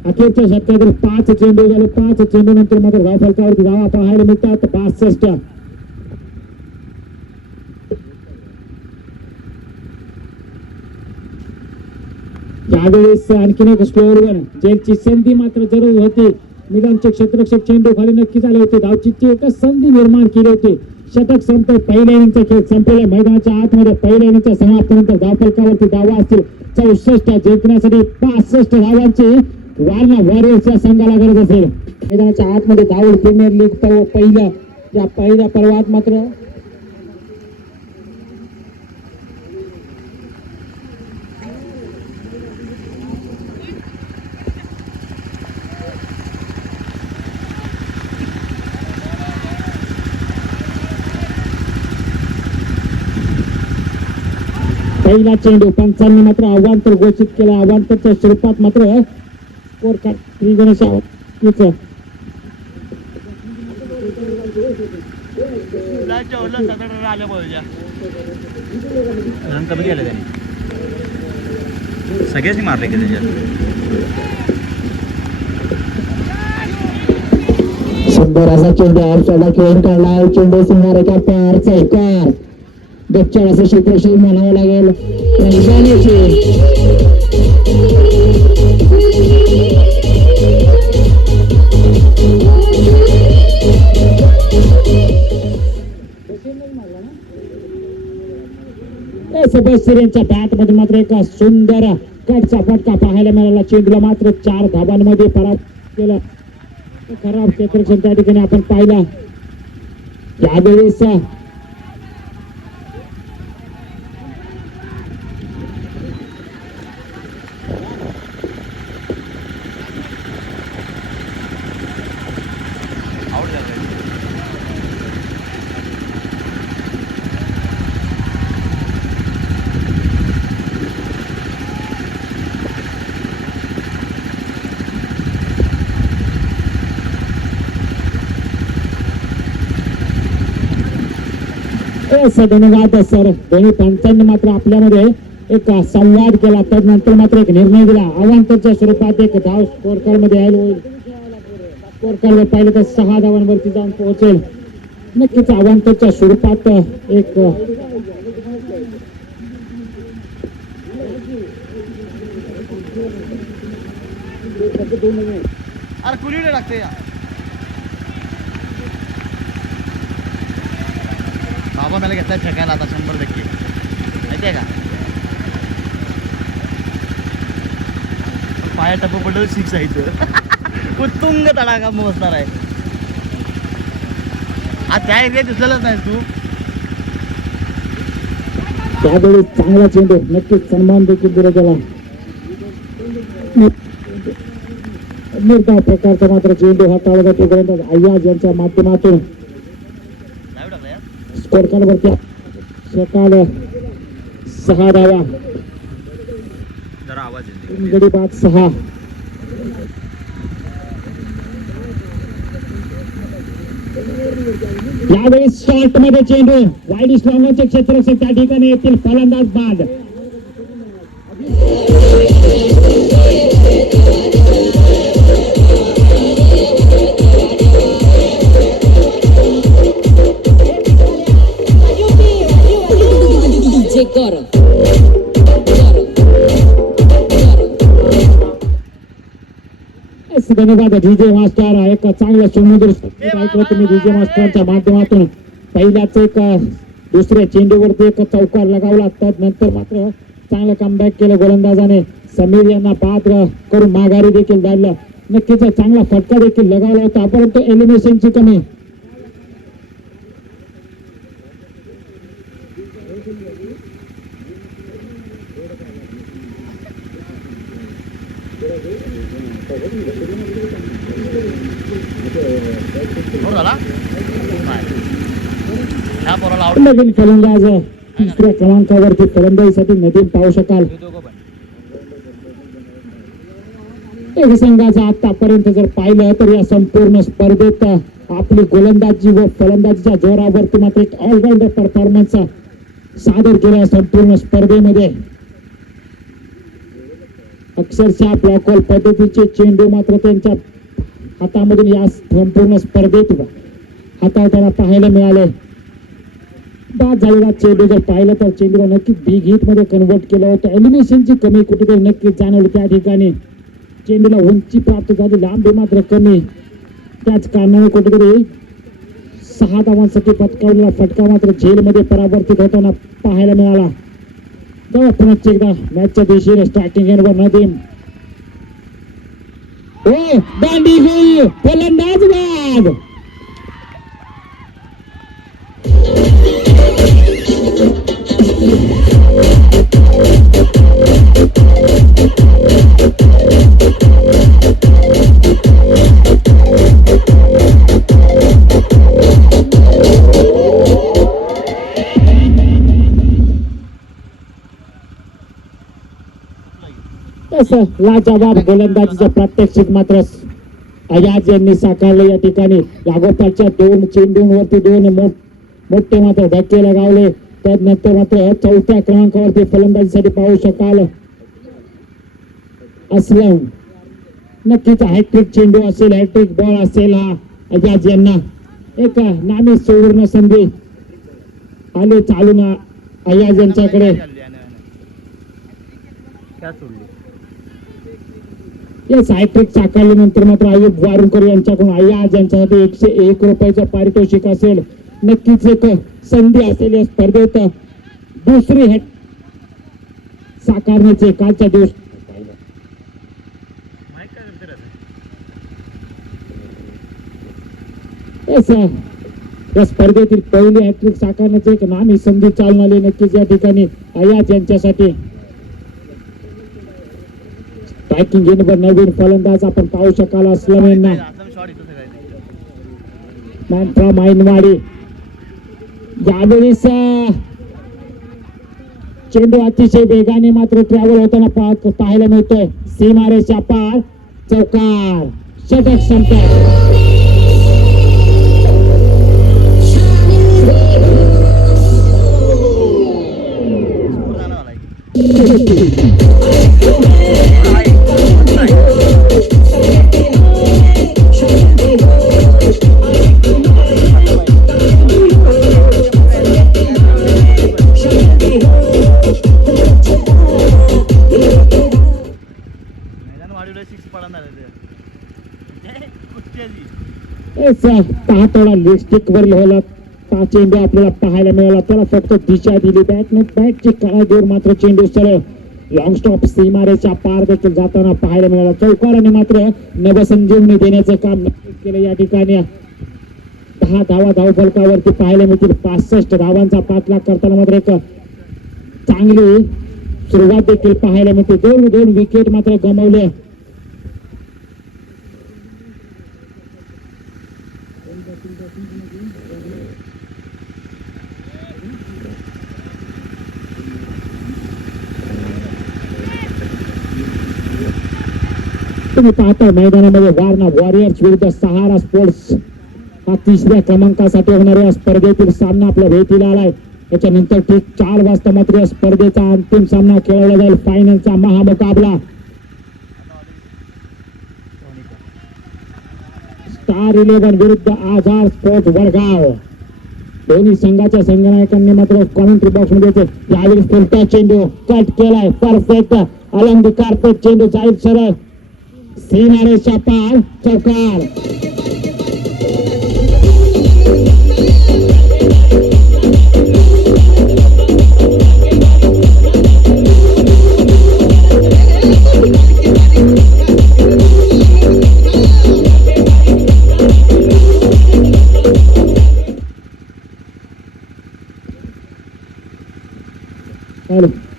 अखेरच्या षटकात 5 चेंडू झाले. 5 चेंडू नंतर मात्र धावफलकावरती धावा पाहायला मिळतात 62. यावेळेस आणखीन एक स्लोअरवर जेलची संधी मात्र जरूर होती. निदानचे क्षेत्ररक्षक चेंडू खाली नक्कीच आले होते. धावचीची एकच संधी निर्माण केली होती. षटक संपत पहिल्या इनिंगचा खेळ संपलेला. मैदानाच्या आतमध्ये पहिल्या इनिंगच्या समाप्तीनंतर धावफलकावरती धावा असतील 64. जिंकण्यासाठी 65 धावांची वारणा वॉरियर्सच्या संघाला गरज असेल. मैदानाच्या आतमध्ये धावड प्रीमियर लीग पहिल्या या पहिल्या पर्वात मात्र पहिला चेंडू पंचांनी मात्र अवांतर घोषित केला. अवांतरच्या स्वरूपात मात्र स्कोर कार्ड गणेश कमी केलं त्यांनी, सगळ्यांनी मारले की त्याच्यात. सुंदर असा चेंडू आरशाला खेळून काढला. चेंडू सिंगार एका पार चौकार. गच्चाळ असं क्षेत्रशील म्हणावं लागेल. यांच्या बॅट मध्ये मात्र एक सुंदर कटचा फटका पाहायला मिळाला. चेंडूला मात्र 4 धाबांमध्ये पराभूत केलं. खराब क्षेत्ररक्षण त्या ठिकाणी आपण पाहिला. यावेळेस धन्यवाद सर. दोन्ही पंचांनी मात्र आपल्यामध्ये एक संवाद केला. त्यानंतर मात्र एक निर्णय दिला. अवांतरच्या स्वरूपात एक धाव स्कोर कार्ड मध्ये होईल. स्कोर कार्ड पाहिलं तर 6 धावांवरती जाऊन पोहोचेल. नक्कीच अवांतरच्या स्वरूपात एक अरे कुलीला लागते या बाबा मला घेतलाय फेकायला आता 100% माहिती आहे का पाया टप्पा पडलं 6 आहे इथं उत्तुंग तडाखा मोजणार आहे आज त्या एरियात दिसलेलंच नाही तू त्यावेळी चांगला चेंडू नक्कीच सन्मान देखील दिला गेला निर्धाव प्रकारचा मात्र चेंडू हाताळला जातो गोलंदाज अय्याज यांच्या माध्यमातून नाही टाकलं यार स्कोर कार्डवरती सकाळ 6 धावा जरा आवाज येते गडी बाद 6 यावेळी शॉर्ट मध्ये चेंडू वाईड स्ट्रॉंगचे क्षेत्ररक्षक त्या ठिकाणी येतील फलंदाज बाद DJ Goro. धन्यवाद डीजे मास्टर एक चांगला सुमधुर ऐकलं तुम्ही डीजे मास्टरच्या माध्यमातून पहिल्याच एक दुसऱ्या चेंडूवरती एक चौकार लगावला नंतर मात्र चांगलं कमबॅक केलं गोलंदाजाने समीर यांना बाद करून माघारी देखील धाडलं नक्कीच चांगला फटका देखील लगावला होता परंतु एलिमिनेशनची कमी झाला ह्या पोराला आवड नवीन फलंदाज तिसऱ्या क्रमांकावरती फलंदाजीसाठी नदीम पाहू शकाल एक संघाचा आतापर्यंत जर पाहिलं तर या संपूर्ण स्पर्धेत आपली गोलंदाजी व फलंदाजीच्या जोरावरती मात्र एक ऑलराऊंडर परफॉर्मन्स सादर केला संपूर्ण स्पर्धेमध्ये अक्षरशः ब्लॉकहोल पद्धतीचे चेंडू मात्र त्यांच्या हातामधून या संपूर्ण स्पर्धेत हाताळताना पाहायला मिळाले बाद झालेला चेंडू जर पाहिलं तर चेंडूला नक्की बिग हिट मध्ये कन्वर्ट केलं होतं एलिमिनेशनची कमी कुठेतरी नक्कीच जाणवली त्या ठिकाणी चेंडूला उंची प्राप्त झाली लांबी मात्र कमी त्याच कारणाने कुठेतरी 6 धावांसाठी पटकावलेला फटका मात्र झेलमध्ये परावर्तित होताना पाहायला मिळाला तेव्हा पुन्हा एकदा मॅचच्या दिवशी स्टार्टिंग एंडवर नदीम ओ दांडी गोल फलंदाज बाद तसं लाजवाब गोलंदाजीचं प्रात्यक्षिक मात्र अयाज यांनी साकारले या ठिकाणी लागोपाठच्या 2 चेंडूंवरती 2 मोठे मात्र धक्के लगावले त्यानंतर मात्र 4थ्या क्रमांकावरती फलंदाजीसाठी पाहू शकाल असलम नक्कीच हॅट्रिक चेंडू असेल हॅट्रिक बॉल असेल हा अयाज यांना एक नामी सुवर्ण संधी आले चालून अयाज यांच्याकडे क्या सोडली येस हॅट्रिक साकारल्यानंतर मात्र अयुब वारुणकर यांच्याकडून अय्याज यांच्यासाठी 101 रुपयाचं पारितोषिक असेल नक्कीच एक संधी असेल या स्पर्धेत दुसरी हॅट साकारण्याचे कालच्या दिवस येस या स्पर्धेतील पहिली हॅट्रिक साकारण्याचे एक नामी संधी चालून आली नक्कीच या ठिकाणी अय्याज यांच्यासाठी बॅटिंग घेण्यावर नवीन फलंदाज आपण पाहू शकाल असलम यांना मॅन फ्रॉम ऐनवाडी यावेळेस चेंडू अतिशय वेगाने मात्र ट्रॅव्हल होताना पाहायला मिळतोय सीमारेषा पार चौकार षटक संपत पाहताना लिपस्टिक वर लिहिला चेंडू आपल्याला पाहायला मिळाला. त्याला फक्त दिशा दिली बॅटची कळा देऊन मात्र चेंडू सरळ लॉंग स्टॉप सीमारेच्या पार देखील जाताना पाहायला मिळाला. चौकाराने मात्र नवसंजीवनी देण्याचं काम नक्कीच केलं या ठिकाणी. 10 धावा धावफलकावरती पाहायला मिळतील. 65 धावांचा 5 लाख करताना मात्र एक चांगली सुरुवात देखील पाहायला मिळते. दोन विकेट मात्र गमावले. तुम्ही पाहता मैदानामध्ये वारणा वॉरियर्स विरुद्ध सहारा स्पोर्ट्स हा 3ऱ्या क्रमांकासाठी होणाऱ्या या स्पर्धेतील सामना आपल्या भेटीला आलाय. त्याच्यानंतर ठीक 4 वाजता मात्र या स्पर्धेचा अंतिम सामना खेळवला जाईल. फायनलचा महामुकाबला स्टार 11 विरुद्ध आझाद स्पोर्ट वडगाव. दोन्ही संघाच्या संघनायकांनी मात्र कॉमेंट्री बॉक्स मध्ये यावेळी फुलटा चेंडू कट केलाय. परफेक्ट अलॉंग द कार्पेट चेंडू जाईल सरळ सीमारेच्या पार चौकार.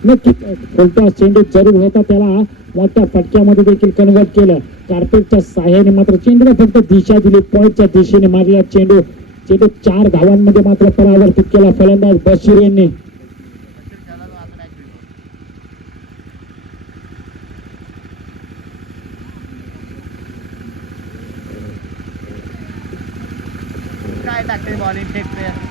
नक्की फुलटा चेंडू जरूर होता. त्याला मोठ्या फटक्यामध्ये देखील कन्वर्ट केलं. कार्पेटच्या साह्याने मात्र चेंडूला फक्त दिशा दिली. पॉईंटच्या दिशेने मारलेला चेंडू 4 धावांमध्ये मात्र परावर्तित केला फलंदाज बशीर यांनी. काय टाकते बॉलिंग फेकते.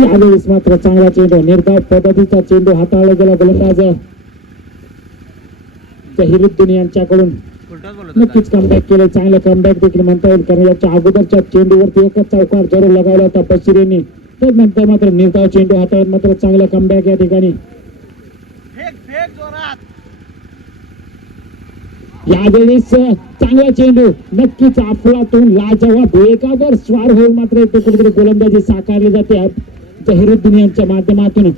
यावेळेस मात्र चांगला चेंडू निर्धाव पद्धतीचा चेंडू हाताळला गेला गोलंदाज जहिरुद्दीन यांच्याकडून. नक्कीच कमबॅक केलं. चांगलं कमबॅक देखील म्हणता येईल कारण याच्या अगोदरच्या चेंडूवरती एकच चौकार जरूर लगावला होता बशीर यांनी. त्यानंतर मात्र निर्धाव चेंडू हाताळत मात्र चांगला कमबॅक या ठिकाणी. यावेळेस चांगला चेंडू नक्कीच अफलातून लाजवाब वेगावर स्वार होऊन मात्र कुठेतरी गोलंदाजी साकारली जाते जहिरुद्दीन यांच्या माध्यमातून.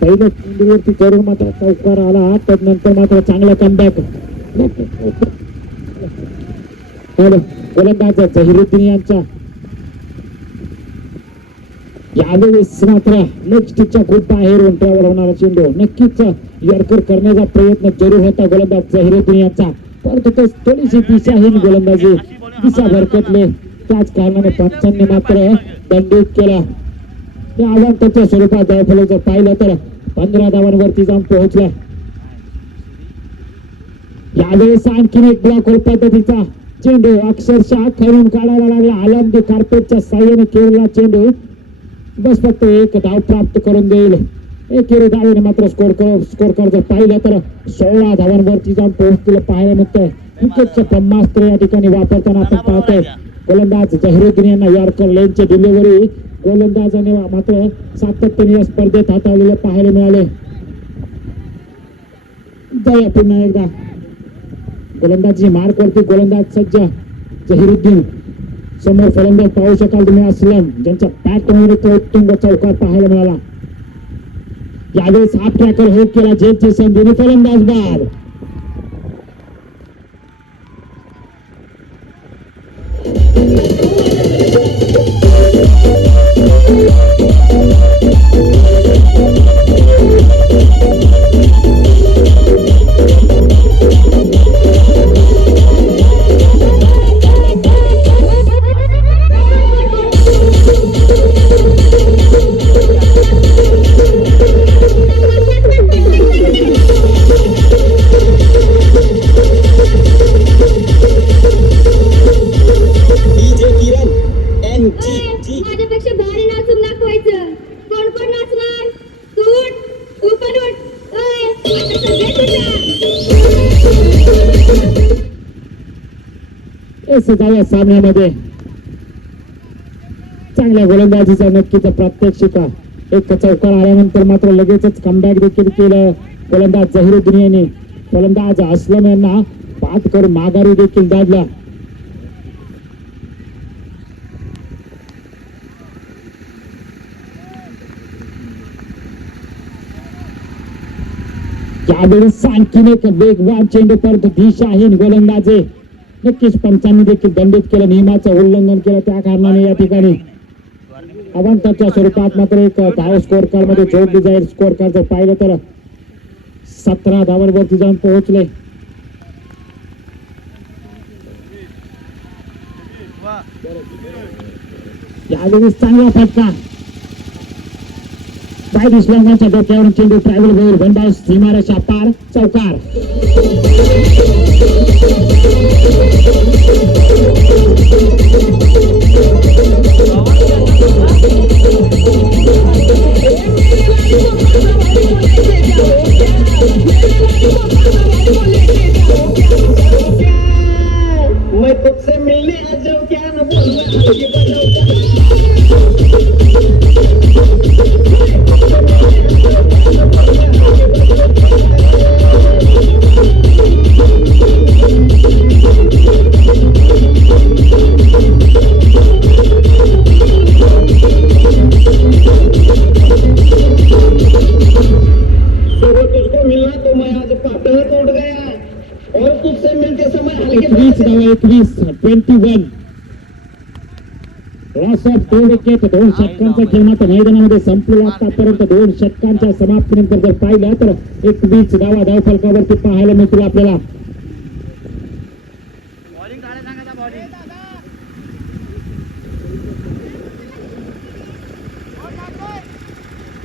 पहिल्या चेंडूवरती जरूर मात्र चौकार आला. त्यानंतर मात्र चांगला कमबॅक गोलंदाज जहिरुद्दीन यांच्या. यावेळेस मात्र लेग स्टिकच्या खूप बाहेरून ट्रॅव्हल होणारा चेंडू नक्कीच यॉर्कर करण्याचा प्रयत्न जरूर होता गोलंदाज जहिरुद्दीन यांचा. परंतु तो थोडीशी दिशाहीन गोलंदाजी दिशा भरकटले. त्याच कारणाने पंचांनी मात्र दंडित केला. त्या आव्हानाच्या स्वरूपात धावफलक जर पाहिलं तर 15 धावांवरती जाऊन पोहोचला. यावेळेस आणखीन एक ब्लॉक होल पद्धतीचा चेंडू अक्षरशः खरून काढायला लागला. आलमदी कार्पेटच्या साह्याने केलेला चेंडू बस फक्त एक धाव प्राप्त करून देईल. एकेरी धावेने मात्र स्कोर जर पाहिलं तर 16 धावांवरती जाऊन पोहोचलेलं पाहायला मिळतंय. विकेटचं ब्रह्मास्त्र या ठिकाणी वापरताना आपण पाहतोय. गोलंदाज जहिरुद्दीन यांना यॉर्कर लेनचे डिलिव्हरी गोलंदाजाने मात्र सातत्याने या स्पर्धेत हाताळलेले पाहायला मिळाले. जाऊया पुन्हा एकदा गोलंदाजी मार्क वरती गोलंदाज सज्ज जहिरुद्दीन. समोर फलंदाज पाहू शकाल तुम्ही असलम ज्यांच्या बॅटमध्ये उत्तुंग चौकार पाहायला मिळाला. यावेळेस हाफ ट्रॅकर होत केला जेलची संधीने फलंदाज बाद. माझ्यापेक्षा भारी नाचून दाखवायचं. कोण कोण नाचणार? तू उठ, तू पण उठ. आता सगळेच उठा. जाऊया सामन्यामध्ये चांगल्या गोलंदाजीचा नक्कीच प्रात्यक्षिका. एक चौकार आल्यानंतर मात्र लगेचच कमबॅक देखील केलं गोलंदाज झहिरुद्दीन यांनी. गोलंदाज असलम यांना बाद करून माघारी देखील दाबला. यावेळेस आणखीन एक वेगवान चेंडू परत दिशाहीन गोलंदाजे. नक्कीच पंचांनी देखील दंडित केलं, नियमाचं उल्लंघन केलं, त्या कारणाने या ठिकाणी अवांतरच्या स्वरूपात मात्र एक धाव स्कोअर कार्ड मध्ये जोडली जाईल. स्कोअर कार्ड जर पाहिलं तर 17 धावांवरती जाऊन पोहोचले. यावेळेस चांगला फटका बाहेर इस्लामाच्या डोक्यावरून चेंडू ट्रॅव्हल होईल. बंडाव सीमारेषा पार, चौकार. मैं तुझसे मिलने आ जाऊं क्या न बोलना तुझको मिलना तो मैं आज पापड़ तोड़ गया और तुझसे मिलते समय हल्के 21 लॉस ऑफ 2 विकेट. 2 षटकांचा खेळ मात्र मैदानामध्ये संपलेला. आतापर्यंत 2 षटकांच्या समाप्तीनंतर जर पाहिलं तर 21 धावा धावफलकावरती पाहायला मिळतील आपल्याला.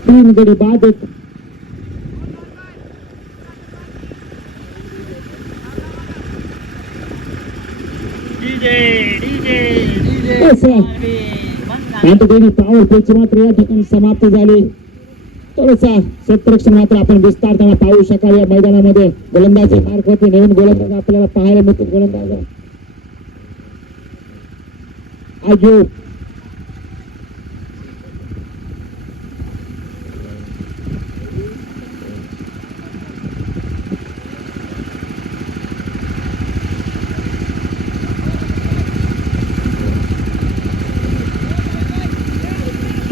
तीन गडी बाद एक पॉवर प्लेची मात्र या ठिकाणी समाप्ती झाली. थोडंसं क्षेत्ररक्षण मात्र आपण विस्तारताना पाहू शकाल या मैदानामध्ये. गोलंदाजी मार्फत नवीन गोलंदाज आपल्याला पाहायला मिळतील. गोलंदाज आयो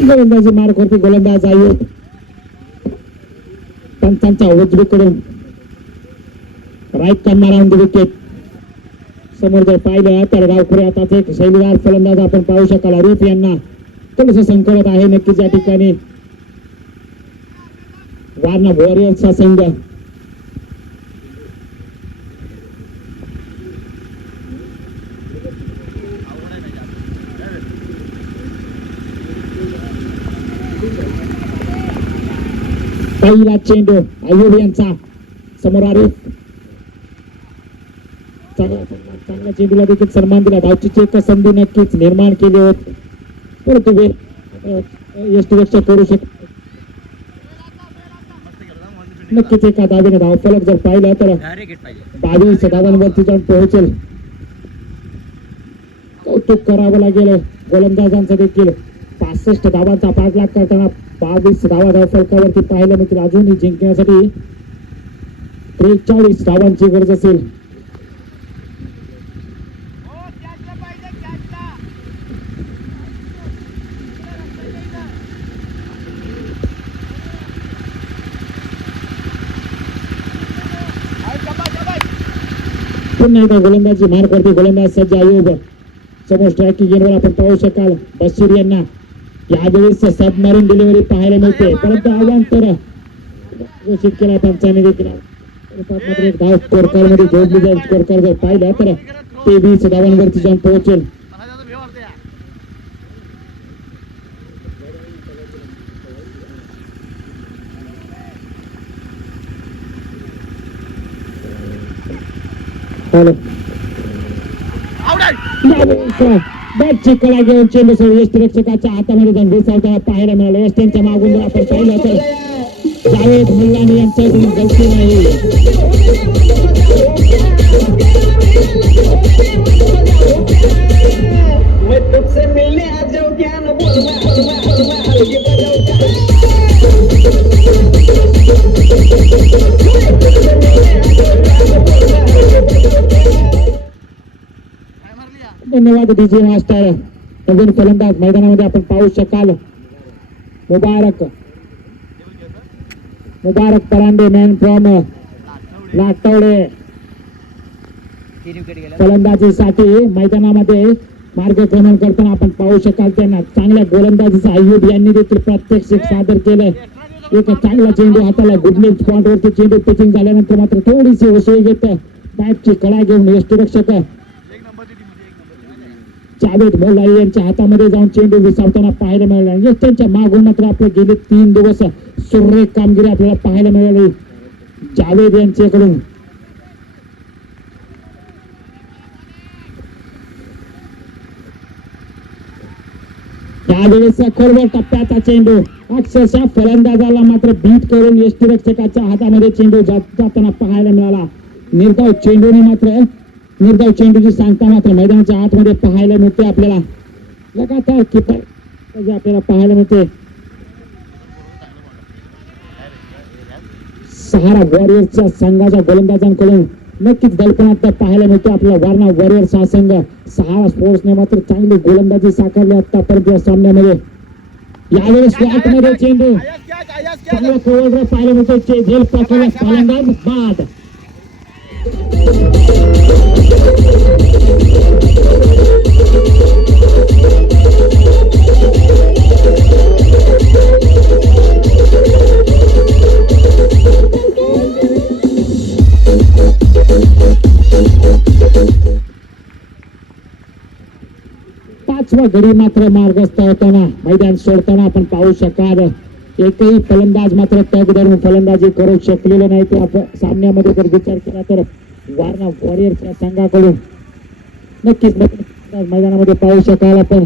गोलंदाजी मार्क होती. गोलंदाज आयोग पंचांच्या उजवीकडून राईट करणारा विकेट. समोर जर पाहिलं तर गावखुरे आताच एक शैलीदार फलंदाज आपण पाहू शकाल. हरीफ यांना थोडस संकट आहे नक्कीच या ठिकाणी. वारणा वॉरियर्सचा संघ पहिला चेंडू अय्यूब यांचा. समोर आरिफ चांगल्या चेंडूला देखील सन्मान दिला. धावचीची एक संधी नक्कीच निर्माण केली होती परंतु यष्टीपेक्षा करू शकतो. नक्कीच एका धावेने धावफलक जर पाहिलं तर 22 धावांवरती जाऊन पोहोचेल. कौतुक करावं लागेल गोलंदाजांचं देखील. 65 धावांचा पाठलाग करताना 22 धावा धावफलकावरती पाहायला मिळतील. अजूनही जिंकण्यासाठी 43 धावांची गरज असेल. पुन्हा एकदा गोलंदाजी मार करते. गोलंदाज सज्ज अय्यूब. समोर स्ट्रायकिंग गेनवर आपण पाहू शकाल बशीर यांना. यावेळेस सबमरीन डिलिव्हरी पाहायला मिळते परंतु अवांतर घोषित केला पंचाने देखील. मात्र एक धाव स्कोअर कार्ड मध्ये जोडली जाईल. स्कोअर कार्ड जर पाहिलं तर 23 धावांवरती जाऊन पोहोचेल. बॅटची कला घेऊन चेंडू यष्टीरक्षकाच्या हातामध्ये जाऊन विसावताना पाहायला मिळालं. यष्ट्यांच्या मागून जर आपण पाहिलं तर जावेद मुल्लानी यांच्याकडून गलती नाही. मैं तुझसे मिलने आ जाओ क्या न बोलवा हल्के बजाओ क्या धन्यवाद डीजे मास्टर. नवीन फलंदाज मैदानामध्ये आपण पाहू शकाल. मुबारक परांडे मॅन फ्रॉम लाटवडे तीन विकेट गेल्या. फलंदाजीसाठी मैदानामध्ये मार्गक्रमण करताना आपण पाहू शकाल. त्यांना चांगल्या गोलंदाजीचा अय्यूब यांनी देखील प्रात्यक्षिक सादर केलं. एक चांगला चेंडू हाताला गुडनिंग स्पॉट वरती चेंडू पिचिंग झाल्यानंतर मात्र थोडीशी उसळी घेत बॅटची कळा घेऊन यष्टीरक्षक जावेद मोल्लाई यांच्या हातामध्ये जाऊन चेंडू विसावताना पाहायला मिळाला. त्यांच्या मागून मात्र आपले गेले 3 दिवस सुरेख कामगिरी आपल्याला पाहायला मिळाली जावेद यांच्याकडून. त्यावेळेस खोलवर टप्प्याचा चेंडू अक्षरशः फलंदाजाला मात्र बीट करून यष्टीरक्षकाच्या हातामध्ये चेंडू जाताना पाहायला मिळाला. निर्धाव चेंडूची सांगता मात्र मैदानाच्या आतमध्ये पाहायला मिळते आपल्याला. लगातार किपर आपल्याला पाहायला मिळते. सहारा वॉरियर्सच्या संघाच्या गोलंदाजांकडून नक्कीच दडपणात पाहायला मिळतो आपल्याला. वारणा वॉरियर्स हा संघ सहारा स्पोर्ट्सने मात्र चांगली गोलंदाजी साकारली आतापर्यंत या सामन्यामध्ये. यावेळेस मध्ये चेंडू चांगला कव्हर पाहायला मिळतो. झेल पकडला फलंदाज बाद. पाचवा गडी मात्र मार्गस्थ होताना मैदान सोडताना आपण पाहू शकाल. एकही फलंदाज मात्र तग धरून फलंदाजी करू शकलेलं नाही. त्या सामन्यामध्ये जर विचार केला तर वारणा वॉरियर्सच्या संघाकडून नक्कीच मैदानामध्ये पाहू शकाल आपण.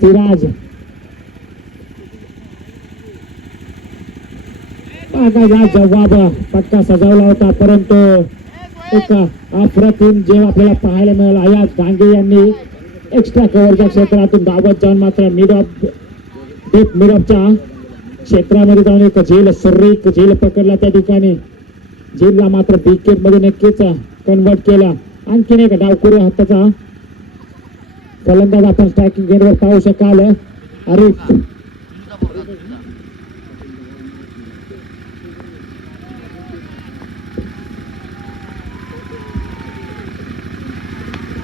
सिराज जवाब पक्का सजवला होता परंतु एक अप्रतिम जेव्हा आपल्याला पाहायला मिळाला. अयाज डांगे यांनी एक्स्ट्रा कव्हरच्या क्षेत्रातून धावत जाऊन मात्र मिरपच्या क्षेत्रामध्ये जाऊन एक झेल पकडला. त्या ठिकाणी झेलला मात्र विकेट मध्ये नक्कीच कन्वर्ट केला. आणखीन एक डावखुऱ्या हाताचा फलंदाज आपण स्ट्रायकिंग गेटवर पाहू शकाल. आरिफ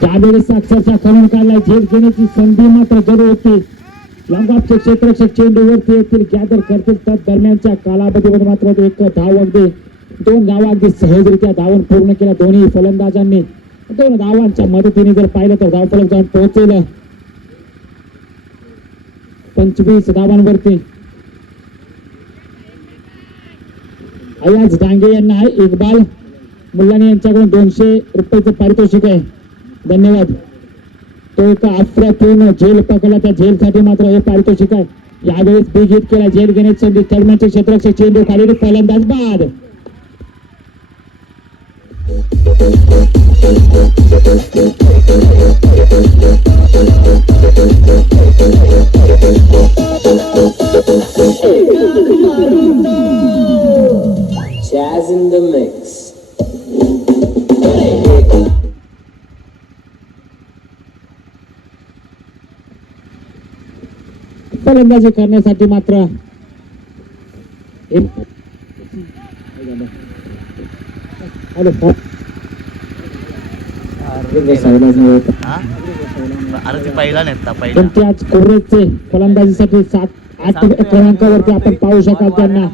त्यावेळेस अक्षरशः करून काढला. झेल घेण्याची संधी मात्र जरूर होती. लंगापचे क्षेत्ररक्षक चेंडूवरती येतील गॅदर करतील. त्या दरम्यानच्या कालावधीमध्ये मात्र एक धाव अगदी 2 धावा अगदी सहजरित्या धावून पूर्ण केल्या दोन्ही फलंदाजांनी. 2 धावांच्या मदतीने जर पाहिलं तर धावफलक जाऊन पोहोचेल 25 धावांवरती. अयाज डांगे यांना इक्बाल मुल्लानी यांच्याकडून 200 रुपयाचं पारितोषिक आहे. धन्यवाद. तो एका अफरातून झेल पकडला. त्या झेलसाठी मात्र हे पारितोषिक आहे. यावेळेस बिग हिट केला. झेल घेण्याची संधी. दरम्यानचे क्षेत्ररक्षक चेंडू खाली फलंदाज बाद. Jazz in the mix. फलंदाजी करण्यासाठी मात्र अरे ते पहिला नेता पण ते आज कोरेचे फलंदाजीसाठी 7-8 क्रमांकावरती आपण पाहू शकाल त्यांना.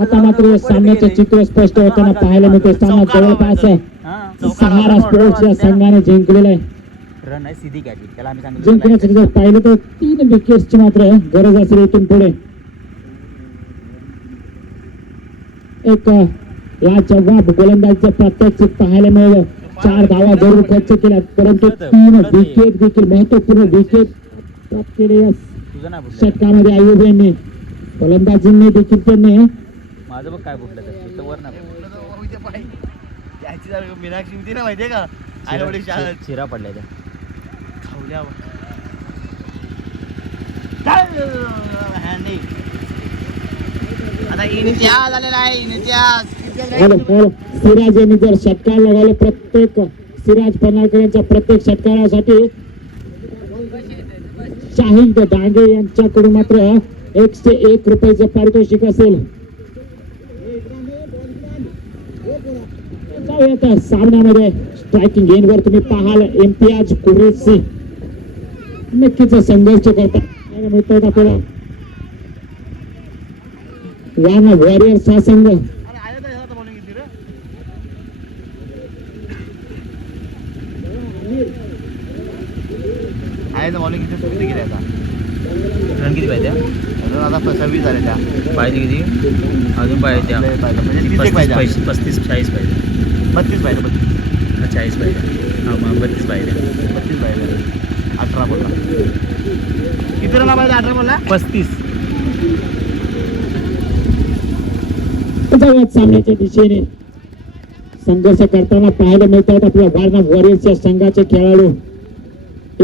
आता मात्र सामन्याचे चित्र स्पष्ट होताना पाहायला मिळते. सामना जवळपास सहारा स्पोर्ट्स या संघाने जिंकलेला आहे. रन आहे सीधी कॅटी त्याला आम्ही सांगितलं जिंकण्यासाठी जर पाहिलं तर 3 विकेट्सची मात्र गरज असेल इथून पुढे. एक लाजवाब गोलंदाजीचं प्रात्यक्षिक पाहायला मिळालं. 4 धावा जरूर खर्च केल्या परंतु 3 विकेट देखील महत्वपूर्ण विकेट प्राप्त केले या तुझं नाही फुटलं षटकामध्ये अय्यूब यांनी. फलंदाजींनी देखील त्यांनी माझं बघ काय फुटलं तर वर नाही मीनाक्षी होती ना माहितीये का आईवडील चिरा पडल्या त्या खावल्या त्यांनी आता इम्तियाज आलेला आहे इम्तियाज सिराज यांनी जर षटकार लगावले प्रत्येक सिराज पन्हाळकर यांच्या प्रत्येक षटकारासाठी शाहिद डांगे यांच्याकडून मात्र 101 रुपयाचं पारितोषिक असेल. जाऊया सामन्यामध्ये स्ट्रायकिंग एंडवर तुम्ही पाहाल इम्तियाज कुरेशी नक्कीच संघर्ष करतात मिळतात आपल्याला. वान वॉरियर्स हा संघ आहे ना बॉलिंग किती गेले आता रन किती पाहिजे रन आता 26 झाले त्या पाहिजे किती अजून पाहिजे म्हणजे 35 40 पाहिजे 32 पाहिजे 40 पाहिजे हां मग 32 पाहिजे 18 बोलला किती रन पाहिजे 18 बोलला 35 सामन्याच्या दिशेने संघर्ष करताना पाहायला मिळतात आपल्या वारणा वॉरियर्सच्या संघाचे खेळाडू.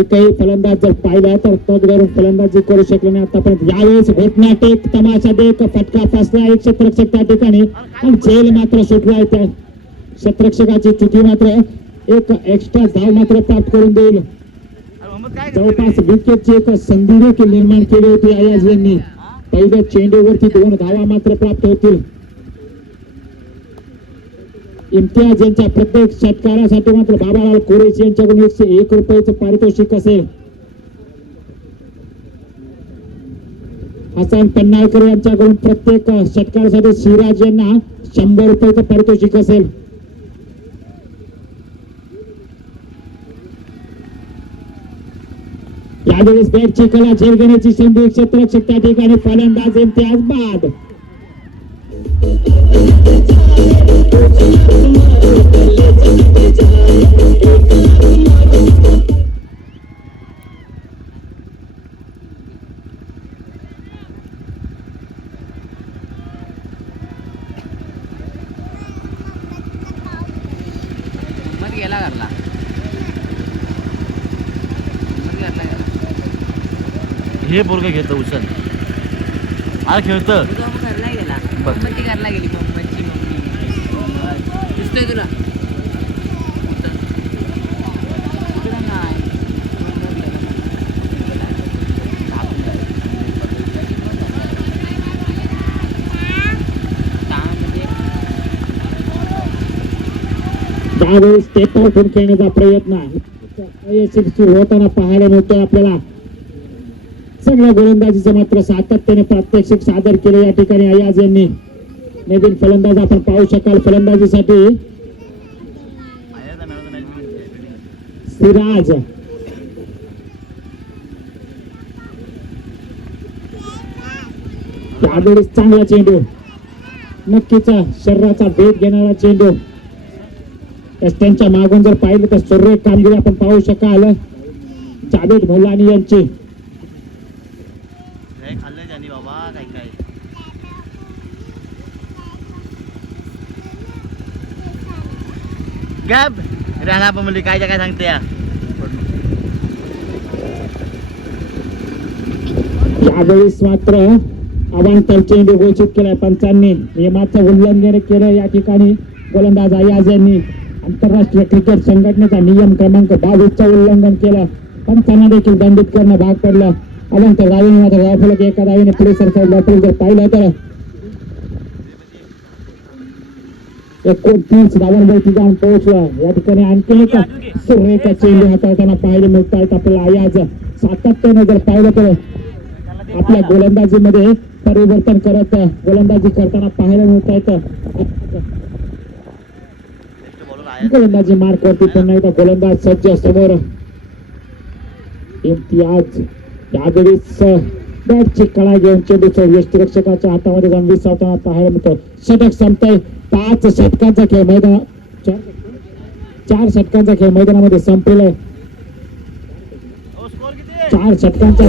एकही फलंदाज जर पाहिला तर तग धरून फलंदाजी करू शकले नाही आतापर्यंत. यावेळेस घोटनाट एक तमाशा देख फटका फसला एक क्षेत्ररक्षक त्या ठिकाणी आणि झेल मात्र सुटलाय. त्या क्षेत्ररक्षकाची चुकी मात्र एक एक्स्ट्रा धाव मात्र प्राप्त करून देईल. जवळपास विकेटची एक संधी देखील निर्माण केली होती अयाज यांनी. पहिल्या चेंडूवरती 2 धावा मात्र प्राप्त होतील. इम्तियाज यांच्या प्रत्येक षटकारासाठी मात्र बाबालाल कुरेशी यांच्याकडून 101 रुपयाचं पारितोषिक असेल. हसन पन्हाळकर यांच्याकडून प्रत्येक षटकारासाठी सिराज यांना 100 रुपयाचं पारितोषिक असेल. यावेळेस बॅटची कला झेल घेण्याची संधी क्षेत्ररक्षक त्या ठिकाणी फलंदाज इम्तियाज बाद. गेला घरला हे पोरग घेतं उचल आ खेळतं घरला गेला मम्मी घरला गेली मम्मीची मम्मी दिसतोय तुला त्यावेळेस स्टेप आउट खेळण्याचा प्रयत्न यशस्वी होताना पाहायला मिळतोय आपल्याला. सगळ्या गोलंदाजीचं मात्र सातत्याने प्रात्यक्षिक सादर केले या ठिकाणी अयाज यांनी. नवीन फलंदाज आपण पाहू शकाल फलंदाजीसाठी सिराज. त्यावेळेस चांगला चेंडू नक्कीच शरीराचा वेध घेणारा चेंडू. त्यांच्या मागून जर पाहिलं तर सुरेख कामगिरी आपण पाहू शकाल जावेद मोलानी यांची. गॅप राणा पण काय काय सांगते यावेळेस मात्र अवांतर चेंडू घोषित केलाय पंचांनी. नियमाचं उल्लंघन केलं या ठिकाणी गोलंदाज अयाज यांनी. आंतरराष्ट्रीय क्रिकेट संघटनेचा नियम क्रमांक 22 उल्लंघन केलं. पंचांना देखील दंडित करणं भाग पडलं. अवांतर धावेने मात्र धावफलक एका धावेने पुढे सरकारला जर पाहिलं तर 29 धावांवरती जाऊन पोहोचला. या ठिकाणी आणखी एक सुरेख चेंडू हाताळताना पाहायला मिळत आहेत आपल्याला अयाज. सातत्याने जर पाहिलं तर आपल्या गोलंदाजीमध्ये परिवर्तन करत गोलंदाजी करताना पाहायला मिळत आहेत. गोलंदाजी मार्क वरती पुन्हा एकदा गोलंदाज सज्ज समोर इम्तियाज. यावेळेस बॅटची कळा घेऊन चेंडूचं यष्टिरक्षकाच्या हातामध्ये जाऊन विसावताना पाहायला मिळतो. षटक संपतंय. 5 षटकांचा खेळ मैदानात 4 षटकांचा खेळ मैदानामध्ये संपलेला. 4 षटकांच्या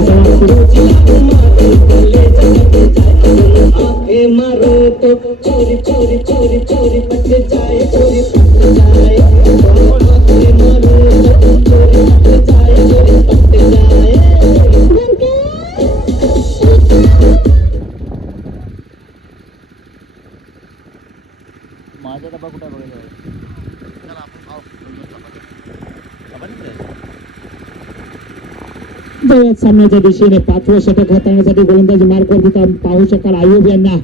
याच सामन्याच्या दिशेने 5वं षटक हाताळण्यासाठी गोलंदाजी मार्कवरती पाहू शकाल आयुब यांना.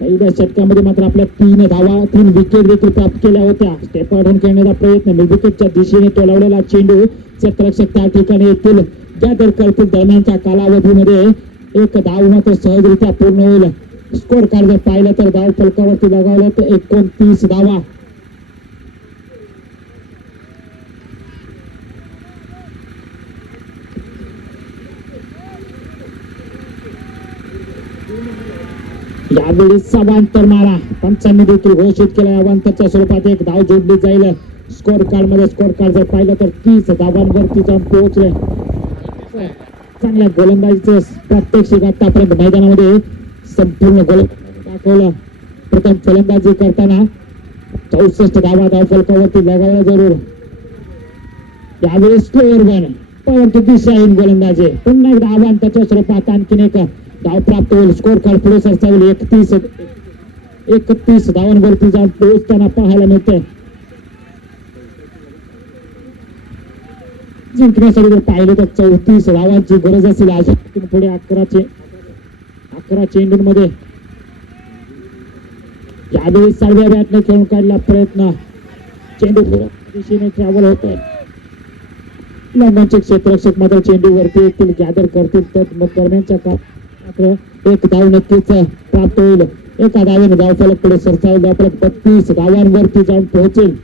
पहिल्या षटकामध्ये मात्र आपल्या 3 विकेट देखील प्राप्त केल्या होत्या. स्टेप आउट खेळण्याचा प्रयत्न, विकेटच्या दिशेने टोलावलेला चेंडू क्षेत्ररक्षक त्या ठिकाणी येतील गॅदर करतील. दरम्यानच्या कालावधीमध्ये एक धाव मात्र सहजरित्या पूर्ण होईल. स्कोर कार्ड जर पाहिलं तर धाव फलकावरती लगावलं तर 29 धावा. यावेळी सवांतर मारा पंचांनी देखील घोषित केला. अवांतरच्या स्वरूपात एक धाव जोडली जाईल. स्कोर कार्ड जर पाहिलं तर 30 धावांवरती जाऊन पोहोचले. चांगल्या गोलंदाजीचं प्रात्यक्षिक आतापर्यंत मैदानामध्ये संपूर्ण गोलंदाजी दाखवलं. प्रथम फलंदाजी करताना 64 धावा धाव फलकावरती लगावला जरूर. यावेळी स्लोअर वन परंतु दिशाहीन गोलंदाजी. पुन्हा एकदा अवांतरच्या स्वरूपात आणखीन एक धाव प्राप्त होईल. स्कोर कार्ड पुढे सरसा होईल. 31 धावांवरती जाऊन पोहोचताना पाहायला मिळते. जिंकण्यासाठी जर पाहिलं तर 34 धावांची गरज असेल. अजून पुढे 11 चेंडूंमध्ये यावेळी सर्व बॅटने खेळून काढला प्रयत्न. चेंडू दिशेने ट्रॅव्हल होतोय. लंडनचे क्षेत्ररक्षक मात्र चेंडूवरती येतील गॅदर करतील. तर मग दरम्यानच्या मात्र एक धाव नक्कीच प्राप्त होईल. एका धावेने धाव फलक पुढे सरसावेल. धाव फलक 32 धावांवरती जाऊन पोहोचेल.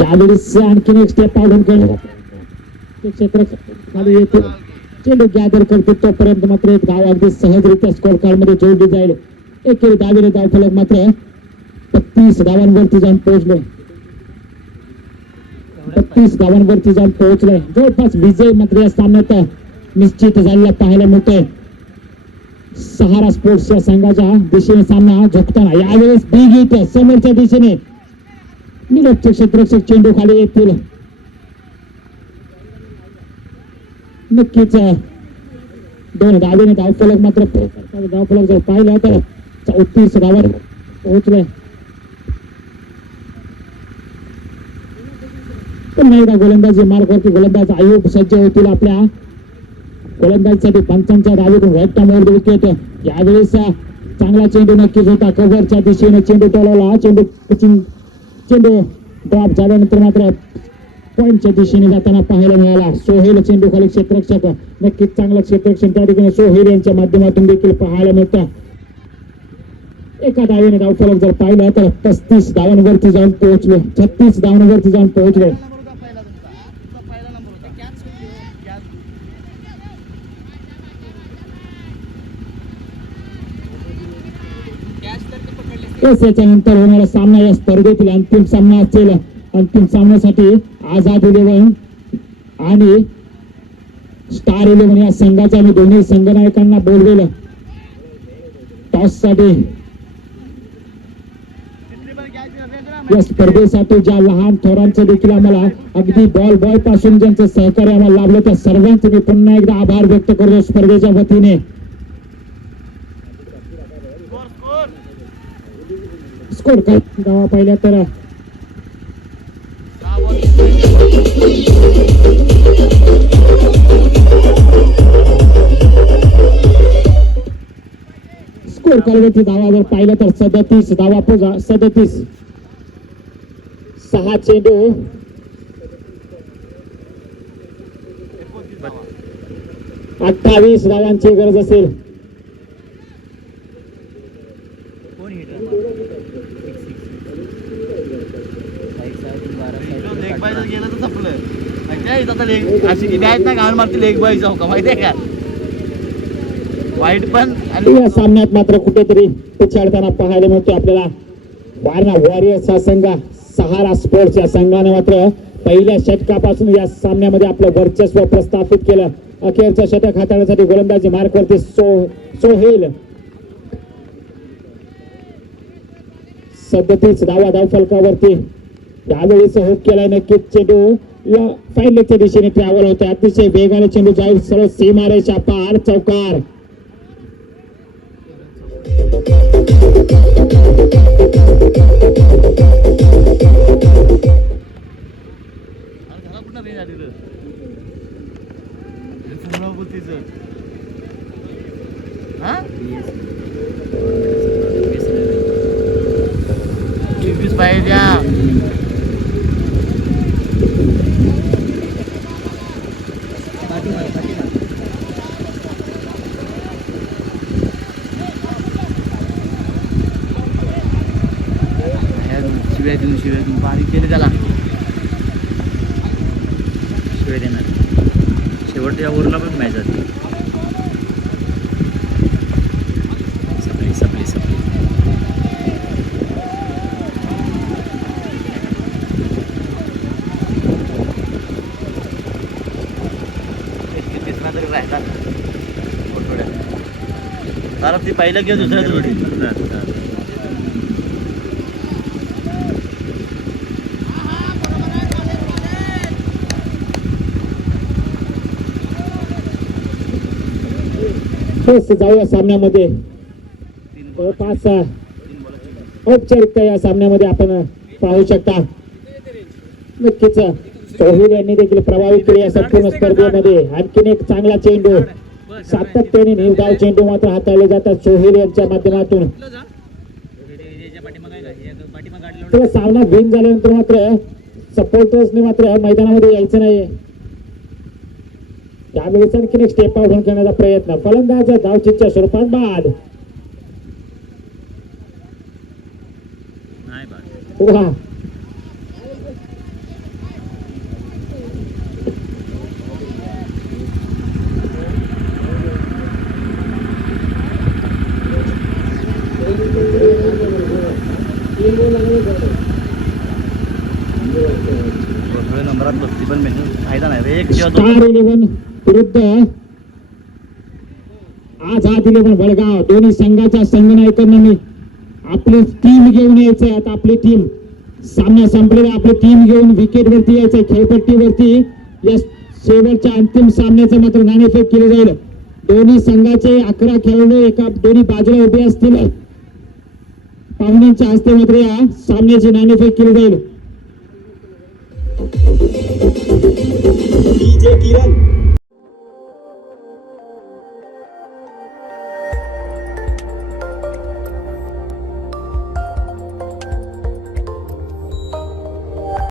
यावेळी आणखीन एक स्टेप आउट क्षेत्र खाली येतो. चेंडू गॅदर करते तोपर्यंत मात्र एक धाव अगदी सहजरित्या स्कोर कार्ड मध्ये जोडली जाईल. एकेरी धावेने धाव फलक मात्र 32 धावांवरती जाऊन पोहोचले. 32 धावांवरती जाऊन पोहोचले. जवळपास विजय मात्र या सामन्यात निश्चित झालेला पाहायला मिळतोय. सहारा स्पोर्ट्स या संघाच्या दिशेने सामना झोपताना यावेळेस बिग हिट समोरच्या दिशेने निलक्षक क्षेत्ररक्षक चेंडू खाली येतील. नक्कीच 2 धावेने धाव फलक मात्र धाव फलक जर पाहिलं तर 34 धावांवर पोहोचले. पुन्हा एकदा गोलंदाजी मार्गावरती गोलंदाज आयुब सज्ज होतील. आपल्या गोलंदाजीसाठी पंचांच्या धावेतून राईट टर्नवर विकेट. यावेळेस चांगला चेंडू नक्कीच होता. कव्हरच्या दिशेने चेंडू टोलवला. चेंडू ड्रॉप झाल्यानंतर मात्र पॉइंटच्या दिशेने जाताना पाहायला मिळाला. सोहेल चेंडू खाली क्षेत्ररक्षक. नक्कीच चांगलं क्षेत्ररक्षण त्या ठिकाणी सोहेल यांच्या माध्यमातून देखील पाहायला मिळतं. एका धावेने धाव फलक जर पाहिलं तर 35 धावांवरती जाऊन पोहोचले. 36 धावांवरती जाऊन पोहोचले. याच्यानंतर होणारा सामना या स्पर्धेतील अंतिम सामना असेल. अंतिम सामन्यासाठी आझाद 11 आणि स्टार 11 या संघाच्या आणि दोन्ही संघनायकांना बोलवेलं टॉस साठी. या स्पर्धेसाठी ज्या लहान थोरांचं देखील आम्हाला अगदी बॉय पासून ज्यांचं सहकार्य आम्हाला लाभलं त्या सर्वांचे मी पुन्हा एकदा आभार व्यक्त करतो स्पर्धेच्या वतीने. स्कोर काय पाहिल्या तर स्कोर कार्डवरती धावा जर पाहिलं तर 37 धावा. 37 6 चेंडू 28 धावांची गरज असेल. या सामन्यात मात्र कुठेतरी पिछाडताना पाहायला मिळतो आपल्याला. वारणा वॉरियर्स हा संघ सहारा स्पोर्ट्स या संघाने मात्र पहिल्या षटकापासून या सामन्यामध्ये आपलं वर्चस्व प्रस्थापित केलं. अखेरचं षटक हाताळण्यासाठी गोलंदाजी मार्कवरती सोहेल 37 धावा धाव फलकावरती यावेळेस हुक केलाय. नक्कीच चेंडू या फाईनलच्या दिशेने ट्रॅव्हल होते. अतिशय वेगाने चेंडू जाईल सरळ सीमारेषा पार. चौकार घरा कुठं रेंज आलेलं पुन्हा बोलतीच हा 24 पाहिजे शिवाय देऊन बारीक केले त्याला शिवाय देणार शेवटच्या ओव्हरला पण मॅच जाते सपली तिसरा तरी राहिला कारण ती पहिलं किंवा दुसऱ्या जोडी बस जाऊया सामन्यामध्ये जवळपास औपचारिकता या सामन्यामध्ये आपण पाहू शकता नक्कीच सोहिल यांनी देखील प्रभावित केले या संपूर्ण स्पर्धेमध्ये आणखीन एक चांगला चेंडू सातत्याने निर्धाव चेंडू मात्र हाताळले जातात सोहिल यांच्या माध्यमातून तर सामना विन झाल्यानंतर मात्र सपोर्टर्सने मात्र मैदानामध्ये यायचं नाही त्यावेळेस आणखीन एक स्टेप आउट करण्याचा प्रयत्न फलंदाज धावचीच्या स्वरूपात बाद वा नंबरात बसती पण फायदा नाही एक स्टार 11 विरुद्ध आझाद 11 वडगाव दोन्ही संघाच्या संघनायकांनी आपली टीम घेऊन यायचंय आता आपली टीम सामना संपलेला आपली टीम घेऊन विकेट वरती यायचंय खेळपट्टीवरती या शेवटच्या अंतिम सामन्याचं मात्र नाणेफेक केली जाईल दोन्ही संघाचे 11 खेळाडू एका दोन्ही बाजूला उभे असतील पाहुण्यांच्या हस्ते मात्र या सामन्याची नाणेफेक केली जाईल डीजे किरण